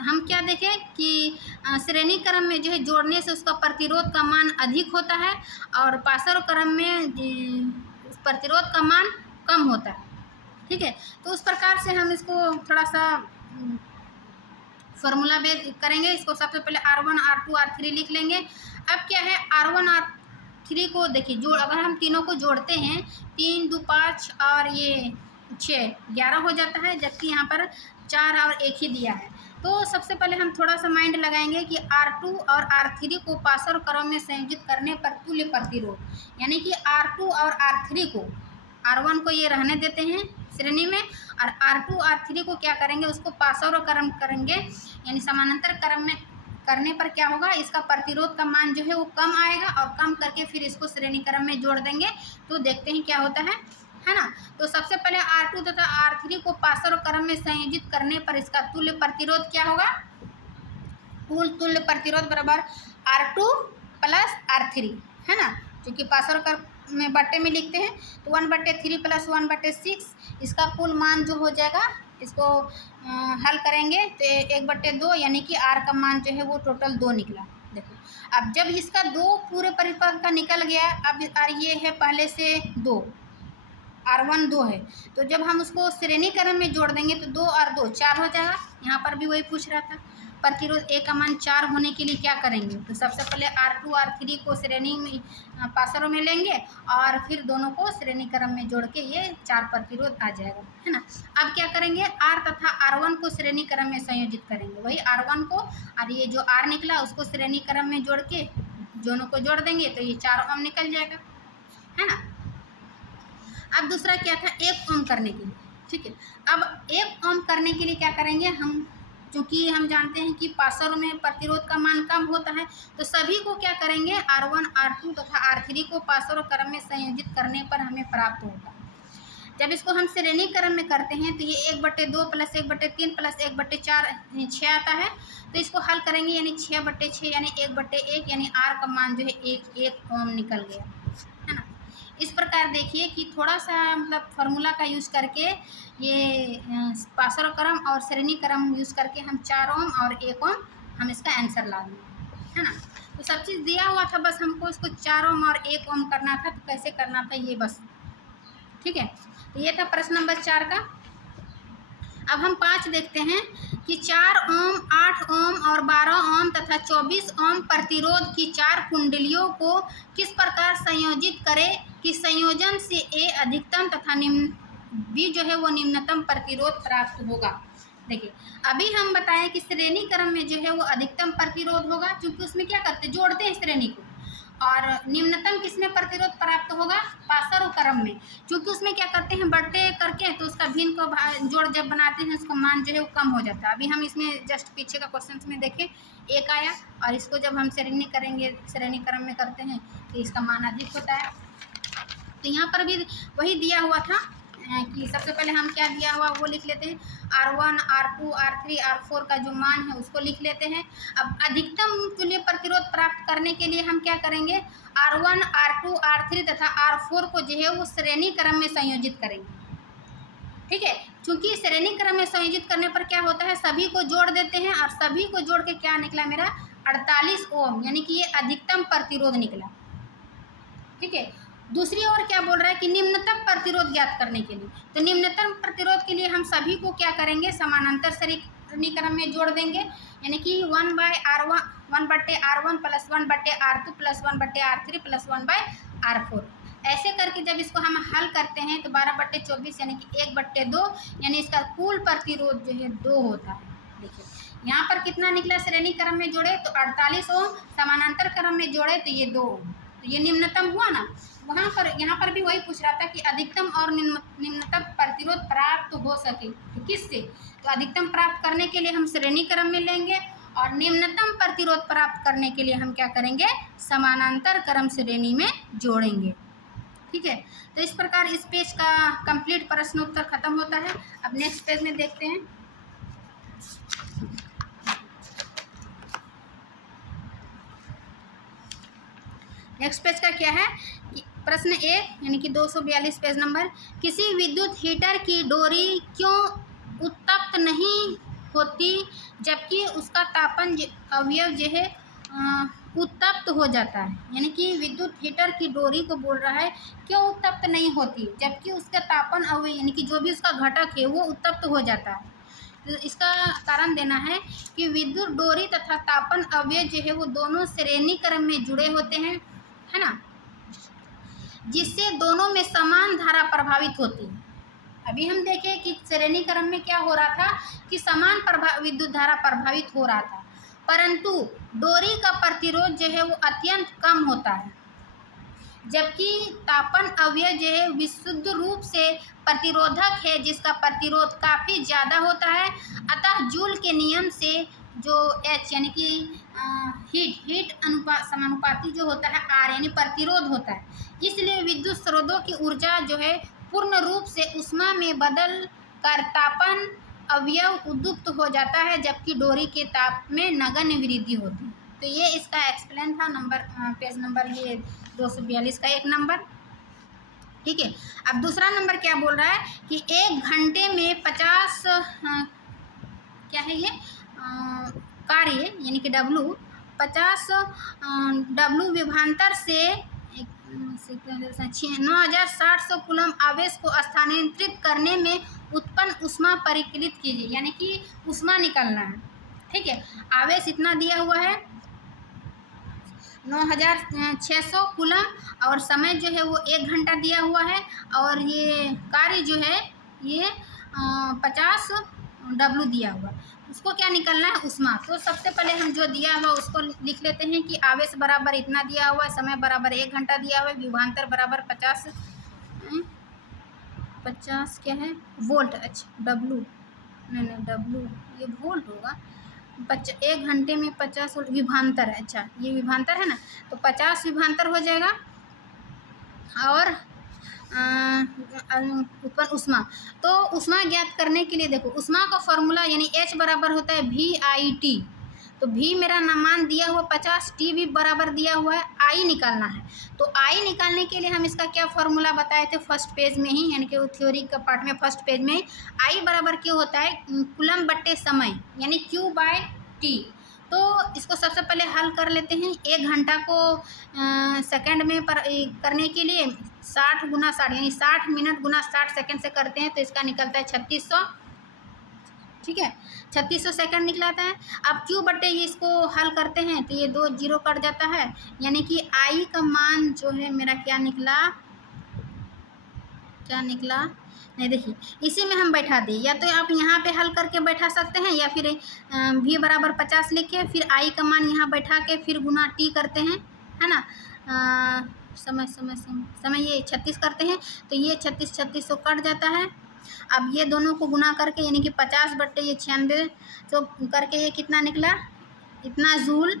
हम क्या देखें कि श्रेणी क्रम में जो है जोड़ने से उसका प्रतिरोध का मान अधिक होता है और पाशर क्रम में प्रतिरोध का मान कम होता है, ठीक है। तो उस प्रकार से हम इसको थोड़ा सा फॉर्मूला बेस करेंगे। इसको सबसे पहले R1 R2 R3 लिख लेंगे। अब क्या है R1 R3 को देखिए अगर हम तीनों को जोड़ते हैं 3 2 5 और ये 6 11 हो जाता है, जबकि यहाँ पर 4 और 1 ही दिया है। तो सबसे पहले हम थोड़ा सा माइंड लगाएंगे कि R2 और R3 को पाशर क्रम में संयोजित करने पर तुल्य प्रतिरोध, यानी कि R2 और R3 को, R1 को ये रहने देते हैं श्रेणी में और R2 R3 को क्या करेंगे, उसको पाशर क्रम करेंगे, यानी समानांतर क्रम में करने पर क्या होगा, इसका प्रतिरोध का मान जो है वो कम आएगा और कम करके फिर इसको श्रेणी क्रम में जोड़ देंगे। तो देखते हैं क्या होता है ना। तो सबसे पहले R2 तथा R3 को पाशर क्रम में संयोजित करने पर इसका तुल्य प्रतिरोध क्या होगा, कुल तुल्य प्रतिरोध बराबर R2 प्लस R3, है ना। क्योंकि पाशर क्रम में बट्टे में लिखते हैं तो 1/3 प्लस 1/6 इसका कुल मान जो हो जाएगा, इसको हल करेंगे तो 1/2 यानी कि R का मान जो है वो टोटल 2 निकला। देखो अब जब इसका 2 पूरे परिपथ का निकल गया, अब ये है पहले से 2, R1 2 है, तो जब हम उसको श्रेणी क्रम में जोड़ देंगे तो 2 और 2 4 हो जाएगा। यहाँ पर भी वही पूछ रहा था, प्रतिरोध A का मान 4 होने के लिए क्या करेंगे, तो सबसे पहले R2 R3 को श्रेणी में पाशरों में लेंगे और फिर दोनों को श्रेणी क्रम में जोड़ के ये 4 प्रतिरोध आ जाएगा, है ना। अब क्या करेंगे, R तथा R1 को श्रेणी क्रम में संयोजित करेंगे, वही R1 को और ये जो R निकला उसको श्रेणी क्रम में जोड़ के दोनों को जोड़ देंगे तो ये 4 ओम निकल जाएगा, है ना। अब दूसरा क्या था, 1 ओम करने के लिए, ठीक है। अब 1 ओम करने के लिए क्या करेंगे हम, क्योंकि हम जानते हैं कि पासरों में प्रतिरोध का मान कम होता है, तो सभी को क्या करेंगे, R1 R2 तथा R3 को पासरों क्रम में संयोजित करने पर हमें प्राप्त होगा। जब इसको हम श्रेणी क्रम में करते हैं तो ये 1/2 + 1/3 + 1/4 6 आता है। तो इसको हल करेंगे यानी 6/6 यानी 1/1 यानी R का मान जो है 1 ओम निकल गया, है ना। इस प्रकार देखिए कि थोड़ा सा मतलब फार्मूला का यूज़ करके ये पासर क्रम और श्रेणी क्रम यूज़ करके हम 4 ओम और 1 ओम हम इसका आंसर ला देंगे, है ना। तो सब चीज़ दिया हुआ था, बस हमको इसको 4 ओम और 1 ओम करना था। तो कैसे करना था ये बस, ठीक है। तो ये था प्रश्न नंबर 4 का। अब हम 5 देखते हैं कि 4 ओम, 8 ओम और 12 ओम तथा 24 ओम प्रतिरोध की 4 कुंडलियों को किस प्रकार संयोजित करें कि संयोजन से ए अधिकतम तथा बी जो है वो निम्नतम प्रतिरोध प्राप्त होगा। देखिए अभी हम बताएं कि श्रेणी क्रम में जो है वो अधिकतम प्रतिरोध होगा, क्योंकि उसमें क्या करते हैं, जोड़ते हैं श्रेणी को। और निम्नतम किसमें प्रतिरोध प्राप्त होगा, पासर क्रम में, क्योंकि उसमें क्या करते हैं, बट्टे करके तो उसका भिन्न को जोड़ जब बनाते हैं उसका मान जो है वो कम हो जाता है। अभी हम इसमें जस्ट पीछे का क्वेश्चन में देखें 1 आया, और इसको जब हम श्रेणी करेंगे, श्रेणी क्रम में करते हैं तो इसका मान अधिक होता है। तो यहाँ पर भी वही दिया हुआ था कि सबसे पहले हम क्या दिया हुआ वो लिख लेते हैं, R1 R2 R3 R4 का जो मान है उसको लिख लेते हैं। अब अधिकतम तुल्य प्रतिरोध प्राप्त करने के लिए हम क्या करेंगे, R1 R2 R3 तथा R4 को जो है वो श्रेणी क्रम में संयोजित करेंगे, ठीक है। क्योंकि श्रेणी क्रम में संयोजित करने पर क्या होता है, सभी को जोड़ देते हैं और सभी को जोड़ के क्या निकला मेरा 48 ओम, यानी कि ये अधिकतम प्रतिरोध निकला, ठीक है। दूसरी ओर क्या बोल रहा है कि निम्नतम प्रतिरोध ज्ञात करने के लिए, तो निम्नतम प्रतिरोध के लिए हम सभी को क्या करेंगे, समानांतर श्रेणी क्रम में जोड़ देंगे, यानी कि 1/R1 1/R1 + 1/R2 + 1/R3 + 1/R4। ऐसे करके जब इसको हम हल करते हैं तो 12/24 यानी कि 1/2 यानी इसका कुल प्रतिरोध जो है 2 होता है। देखिए यहाँ पर कितना निकला, श्रेणी क्रम में जोड़े तो 48 ओम, समानांतर क्रम में जोड़े तो ये 2 ओम, तो ये निम्नतम हुआ ना। वहाँ पर यहाँ पर भी वही पूछ रहा था कि अधिकतम और निम्नतम प्रतिरोध प्राप्त हो सके तो किससे, तो अधिकतम प्राप्त करने के लिए हम श्रेणी क्रम में लेंगे और निम्नतम प्रतिरोध प्राप्त करने के लिए हम क्या करेंगे, समानांतर क्रम श्रेणी में जोड़ेंगे, ठीक है। तो इस प्रकार इस पेज का कंप्लीट प्रश्न उत्तर खत्म होता है। अब नेक्स्ट पेज में देखते हैं। नेक्स्ट पेज का क्या है कि प्रश्न 1 यानी कि 242 पेज नंबर, किसी विद्युत हीटर की डोरी क्यों उत्तप्त नहीं होती जबकि उसका तापन अवयव जो है उत्तप्त हो जाता है। यानी कि विद्युत हीटर की डोरी को बोल रहा है क्यों उत्तप्त नहीं होती जबकि उसका तापन अवयव यानी कि जो भी उसका घटक है वो उत्तप्त हो जाता है। तो इसका कारण देना है कि विद्युत डोरी तथा तापन अवयव जो है वो दोनों श्रेणी क्रम में जुड़े होते हैं, है ना, जिससे दोनों में समान धारा प्रभावित होती है। अभी हम देखें कि श्रेणी क्रम में क्या हो रहा था कि समान विद्युत धारा प्रभावित हो रहा था, परंतु डोरी का प्रतिरोध जो है वो अत्यंत कम होता है, जबकि तापन अवयव जो है विशुद्ध रूप से प्रतिरोधक है जिसका प्रतिरोध काफ़ी ज़्यादा होता है। अतः जूल के नियम से जो H यानी कि हीट समानुपाती जो होता है R यानी प्रतिरोध होता है, इसलिए विद्युत स्रोतों की ऊर्जा जो है पूर्ण रूप से ऊष्मा में बदल कर तापन अवयव उद्युक्त हो जाता है, जबकि डोरी के ताप में नगण्य वृद्धि होती है। तो ये इसका एक्सप्लेन था पेज नंबर ये 242 का 1 नंबर, ठीक है। अब दूसरा नंबर क्या बोल रहा है कि 1 घंटे में 50 क्या है ये कार्य यानी कि W विभांतर से 9700 कूलम आवेश को स्थानांतरित करने में उत्पन्न ऊष्मा परिकलित कीजिए, यानी कि ऊष्मा निकलना है, ठीक है। आवेश इतना दिया हुआ है 9600 कूलम और समय जो है वो 1 घंटा दिया हुआ है और ये कार्य जो है ये 50 W दिया हुआ, उसको क्या निकालना है, ऊष्मा। तो सबसे पहले हम जो दिया हुआ उसको लिख लेते हैं कि आवेश बराबर इतना दिया हुआ है, समय बराबर 1 घंटा दिया हुआ है, विभवांतर बराबर 50 क्या है वोल्ट। अच्छा W, नहीं W ये वोल्ट होगा। 1 घंटे में 50 वोल्ट विभवांतर है। अच्छा ये विभवांतर है ना, तो 50 विभवांतर हो जाएगा। और उत्पन्न ऊष्मा, तो ऊष्मा ज्ञात करने के लिए देखो ऊष्मा का फॉर्मूला यानी H बराबर होता है VIT। तो V मेरा मान दिया हुआ 50, T भी बराबर दिया हुआ है, I निकालना है। तो I निकालने के लिए हम इसका क्या फॉर्मूला बताए थे फर्स्ट पेज में ही, यानी कि वो थ्योरी का पार्ट में फर्स्ट पेज में I बराबर क्यों होता है कूलम बट्टे समय यानी Q/T। तो इसको सबसे पहले हल कर लेते हैं। 1 घंटा को सेकंड में करने के लिए 60 × 60 यानी 60 मिनट × 60 सेकंड से करते हैं, तो इसका निकलता है 3600। ठीक है, 3600 सेकंड निकलाता है। अब Q/T इसको हल करते हैं तो ये 2 जीरो कट जाता है, यानी कि I का मान जो है मेरा क्या निकला नहीं देखिए, इसी में हम बैठा दें, या तो आप यहाँ पे हल करके बैठा सकते हैं, या फिर V बराबर 50 लिखे, फिर I का मान यहाँ बैठा के फिर गुना T करते हैं, है ना। समय ये 36 करते हैं, तो ये 36 तो कट जाता है। अब ये दोनों को गुना करके यानी कि 50/ये 96 तो करके ये कितना निकला, इतना जूल,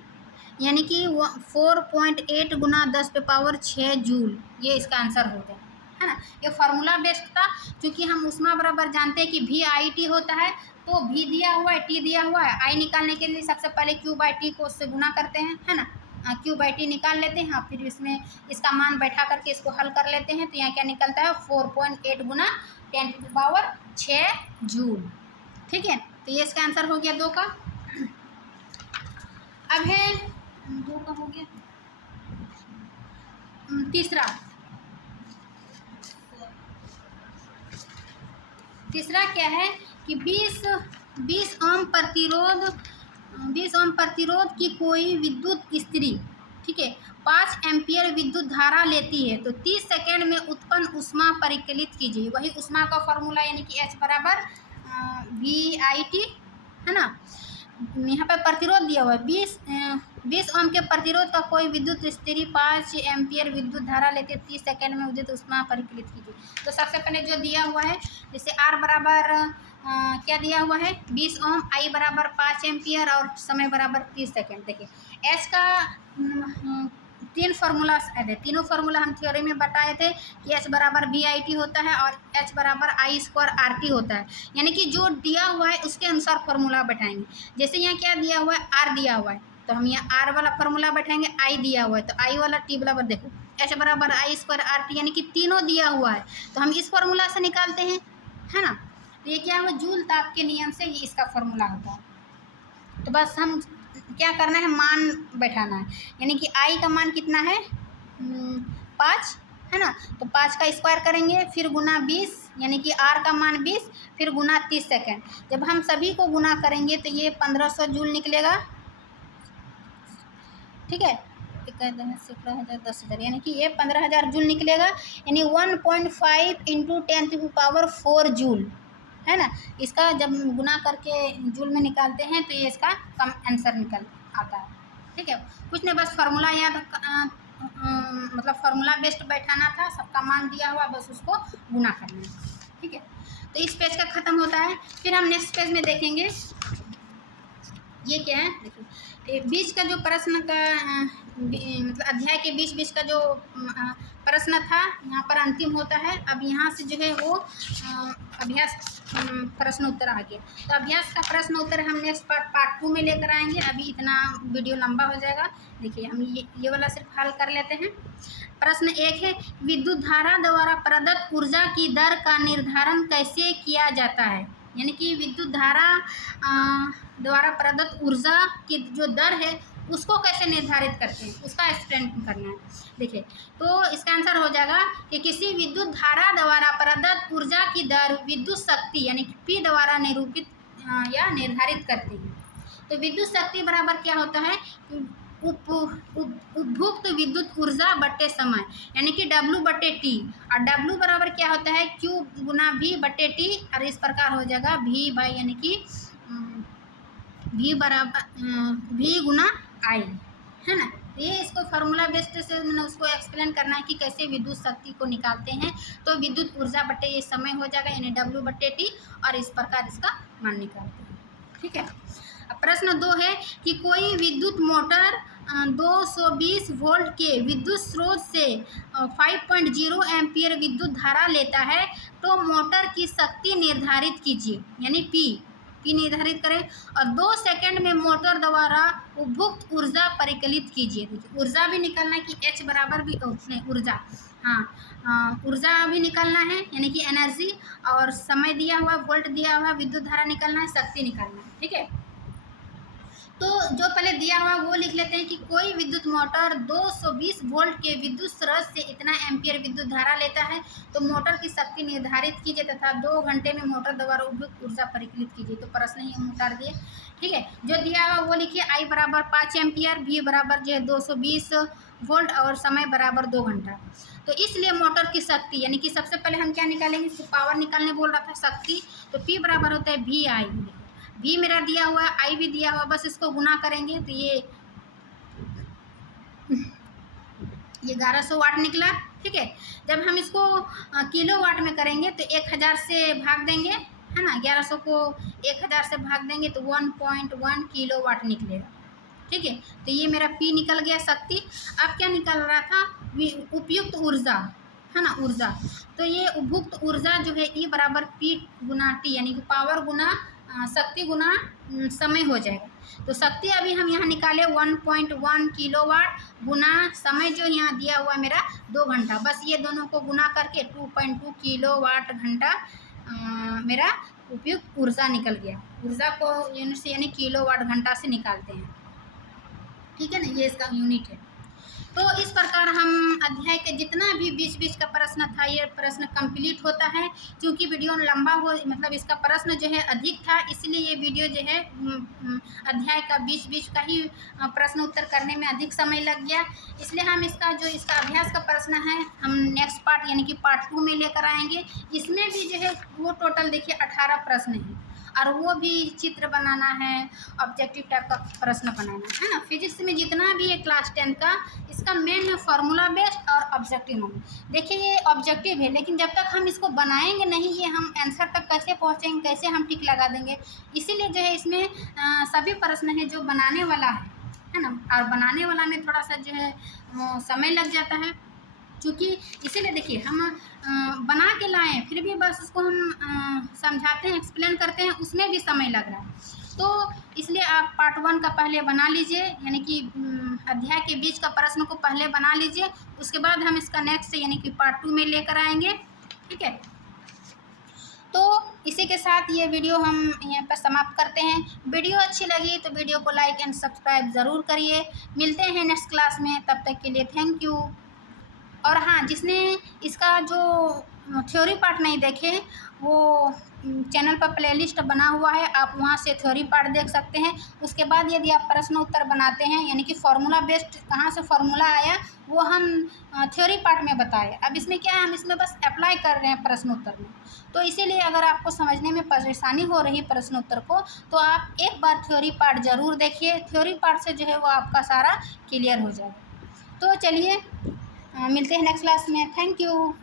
यानी कि 4.8 × 10⁻6 जूल, ये इसका आंसर होता है ना। ये फार्मूला बेस्ड था, क्योंकि हम ऊष्मा बराबर जानते हैं कि VIT होता है, तो V दिया हुआ है, T दिया हुआ है। I निकालने के लिए सबसे पहले Q/T को उससे गुना करते हैं, है ना। Q/T निकाल लेते हैं, फिर इसमें इसका मान बैठा करके इसको हल कर लेते हैं, तो यहाँ क्या निकलता है 4.8 × 10⁻6 जूल। ठीक है, तो ये इसका आंसर हो गया 2 का। अब है 2 का हो गया, तीसरा क्या है कि 20 ओम प्रतिरोध की कोई विद्युत स्त्री, ठीक है, 5 एम्पियर विद्युत धारा लेती है, तो 30 सेकेंड में उत्पन्न ऊष्मा परिकलित कीजिए। वही ऊष्मा का फॉर्मूला यानी कि H बराबर VIT, है ना। यहाँ पर प्रतिरोध दिया हुआ है 20 ओम के प्रतिरोध का कोई विद्युत स्त्री 5 एम्पियर विद्युत धारा लेते 30 सेकेंड में विद्युत ऊष्मा परिकलित कीजिए। तो सबसे पहले जो दिया हुआ है, जैसे R बराबर क्या दिया हुआ है 20 ओम, I बराबर 5 एम्पियर और समय बराबर 30 सेकेंड। देखिए H का 3 फार्मूला है, तीनों फार्मूला हम थ्योरी में बताए थे कि H बराबर VIT होता है और H बराबर I² RT होता है, यानी कि जो दिया हुआ है उसके अनुसार फार्मूला बैठाएंगे। जैसे यहाँ क्या दिया हुआ है R दिया हुआ है, तो हम यहाँ R वाला फार्मूला बैठाएंगे, I दिया हुआ है तो I वाला T बराबर देखो H बराबर I² RT, यानी कि तीनों दिया हुआ है, तो हम इस फार्मूला से निकालते हैं, है ना। तो ये क्या हुआ जूल ताप के नियम से ये इसका फार्मूला होता है। तो बस हम क्या करना है, मान बैठाना है, यानी कि I का मान कितना है 5, है ना। तो 5 का स्क्वायर करेंगे, फिर गुना 20, यानी कि R का मान 20, फिर गुना 30 सेकेंड। जब हम सभी को गुना करेंगे तो ये 1500 जूल निकलेगा। ठीक है, 11,000 10,000 यानी कि ये 15,000 जूल निकलेगा, यानी 1.5 × 10⁴ जूल, है ना। इसका जब गुना करके जूल में निकालते हैं तो ये इसका कम आंसर निकल आता है। ठीक है, कुछ नहीं, बस फार्मूला याद मतलब फार्मूला बेस्ड बैठाना था, सबका मान दिया हुआ, बस उसको गुना करना है। ठीक है, तो इस पेज का ख़त्म होता है। फिर हम नेक्स्ट पेज में देखेंगे ये क्या है। देखिए बीच का जो प्रश्न का मतलब अध्याय के बीच का जो प्रश्न था यहाँ पर अंतिम होता है। अब यहाँ से जो है वो अभ्यास प्रश्न उत्तर आ गया, तो अभ्यास का प्रश्न उत्तर हम नेक्स्ट पार्ट 2 में लेकर आएंगे। अभी इतना वीडियो लंबा हो जाएगा। देखिए हम ये वाला सिर्फ हल कर लेते हैं। प्रश्न 1 है, विद्युत धारा द्वारा प्रदत्त ऊर्जा की दर का निर्धारण कैसे किया जाता है, यानी कि विद्युत धारा द्वारा प्रदत्त ऊर्जा की जो दर है उसको कैसे निर्धारित करते हैं, उसका एक्सप्लेन करना है। देखिए तो इसका आंसर हो जाएगा कि किसी विद्युत धारा द्वारा प्रदत्त ऊर्जा की दर विद्युत शक्ति यानी कि P द्वारा निरूपित या निर्धारित करते हैं। तो विद्युत शक्ति बराबर क्या होता है, उपभुक्त विद्युत ऊर्जा बट्टे समय, यानी कि W/T, और W बराबर क्या होता है Q गुना V/T, और इस प्रकार हो जाएगा V बाई, यानी कि V बराबर V गुना I, है ना। ये इसको फार्मूला बेस्ड से मैंने उसको एक्सप्लेन करना है कि कैसे विद्युत शक्ति को निकालते हैं। तो विद्युत ऊर्जा बट्टे ये समय हो जाएगा, यानी W/T, और इस प्रकार इसका मान निकालते हैं। ठीक है। अब प्रश्न 2 है कि कोई विद्युत मोटर 220 वोल्ट के विद्युत स्रोत से 5.0 एम्पियर विद्युत धारा लेता है, तो मोटर की शक्ति निर्धारित कीजिए, यानी P निर्धारित करें, और 2 सेकंड में मोटर द्वारा उपभुक्त ऊर्जा परिकलित कीजिए। देखिए ऊर्जा भी निकालना है कि H बराबर भी ऊर्जा, हाँ ऊर्जा भी निकालना है, यानी कि एनर्जी, और समय दिया हुआ वोल्ट दिया हुआ, विद्युत धारा निकालना है, शक्ति निकालना है। ठीक है। तो जो पहले दिया हुआ वो लिख लेते हैं कि कोई विद्युत मोटर 220 वोल्ट के विद्युत स्रोत से इतना एम्पियर विद्युत धारा लेता है, तो मोटर की शक्ति निर्धारित कीजिए तथा 2 घंटे में मोटर द्वारा उपयुक्त ऊर्जा परिकलित कीजिए। तो प्रश्न ही हम उतार दिए। ठीक है। जो दिया हुआ वो लिखिए, I बराबर 5 एम्पियर, V बराबर जो है 220 वोल्ट, और समय बराबर 2 घंटा। तो इसलिए मोटर की शक्ति, यानी कि सबसे पहले हम क्या निकालेंगे, पावर निकालने बोल रहा था, शक्ति, तो P बराबर होता है VI। V मेरा दिया हुआ है, I भी दिया हुआ, बस इसको गुना करेंगे तो ये 1100 वाट निकला। ठीक है। जब हम इसको किलो वाट में करेंगे तो 1000 से भाग देंगे, है ना, 1100 को 1000 से भाग देंगे तो 1.1 किलो वाट निकलेगा। ठीक है। तो ये मेरा P निकल गया, शक्ति। अब क्या निकल रहा था, उपयुक्त ऊर्जा, है ना, ऊर्जा। तो ये उपभुक्त ऊर्जा जो है E बराबर P गुना T, यानी कि पावर गुना शक्ति गुना समय हो जाएगा। तो शक्ति अभी हम यहाँ निकाले 1.1 किलोवाट गुना समय जो यहाँ दिया हुआ है मेरा 2 घंटा, बस ये दोनों को गुना करके 2.2 किलोवाट घंटा मेरा उपयुक्त ऊर्जा निकल गया। ऊर्जा को यूनिट से यानी किलोवाट घंटा से निकालते हैं। ठीक है ना, ये इसका यूनिट है। तो इस प्रकार हम अध्याय के जितना भी बीच बीच का प्रश्न था, ये प्रश्न कंप्लीट होता है। क्योंकि वीडियो लंबा हो, मतलब इसका प्रश्न जो है अधिक था, इसलिए ये वीडियो जो है अध्याय का बीच बीच का ही प्रश्न उत्तर करने में अधिक समय लग गया। इसलिए हम इसका अभ्यास का प्रश्न है, हम नेक्स्ट पार्ट यानी कि पार्ट 2 में लेकर आएंगे। इसमें भी जो है वो टोटल देखिए 18 प्रश्न है, और वो भी चित्र बनाना है, ऑब्जेक्टिव टाइप का प्रश्न बनाना है ना। फिजिक्स में जितना भी है क्लास 10 का, इसका मेन है फार्मूला बेस्ड और ऑब्जेक्टिव नॉलेज। देखिए ये ऑब्जेक्टिव है, लेकिन जब तक हम इसको बनाएंगे नहीं, ये हम आंसर तक कैसे पहुंचेंगे, कैसे हम टिक लगा देंगे। इसीलिए जो है इसमें सभी प्रश्न है जो बनाने वाला है ना, और बनाने वाला में थोड़ा सा जो है समय लग जाता है। क्योंकि इसीलिए देखिए हम बना के लाएँ, फिर भी बस उसको हम समझाते हैं, एक्सप्लेन करते हैं, उसमें भी समय लग रहा है। तो इसलिए आप पार्ट 1 का पहले बना लीजिए, यानी कि अध्याय के बीच का प्रश्न को पहले बना लीजिए, उसके बाद हम इसका नेक्स्ट यानी कि पार्ट 2 में लेकर आएंगे। ठीक है। तो इसी के साथ ये वीडियो हम यहाँ पर समाप्त करते हैं। वीडियो अच्छी लगी तो वीडियो को लाइक एंड सब्सक्राइब ज़रूर करिए। मिलते हैं नेक्स्ट क्लास में, तब तक के लिए थैंक यू। और हाँ, जिसने इसका जो थ्योरी पार्ट नहीं देखे, वो चैनल पर प्लेलिस्ट बना हुआ है, आप वहाँ से थ्योरी पार्ट देख सकते हैं। उसके बाद यदि आप प्रश्न उत्तर बनाते हैं, यानी कि फार्मूला बेस्ड कहाँ से फार्मूला आया वो हम थ्योरी पार्ट में बताए। अब इसमें क्या है, हम इसमें बस अप्लाई कर रहे हैं प्रश्न उत्तर में। तो इसीलिए अगर आपको समझने में परेशानी हो रही प्रश्न उत्तर को, तो आप एक बार थ्योरी पार्ट ज़रूर देखिए। थ्योरी पार्ट से जो है वो आपका सारा क्लियर हो जाएगा। तो चलिए मिलते हैं नेक्स्ट क्लास में। Thank you.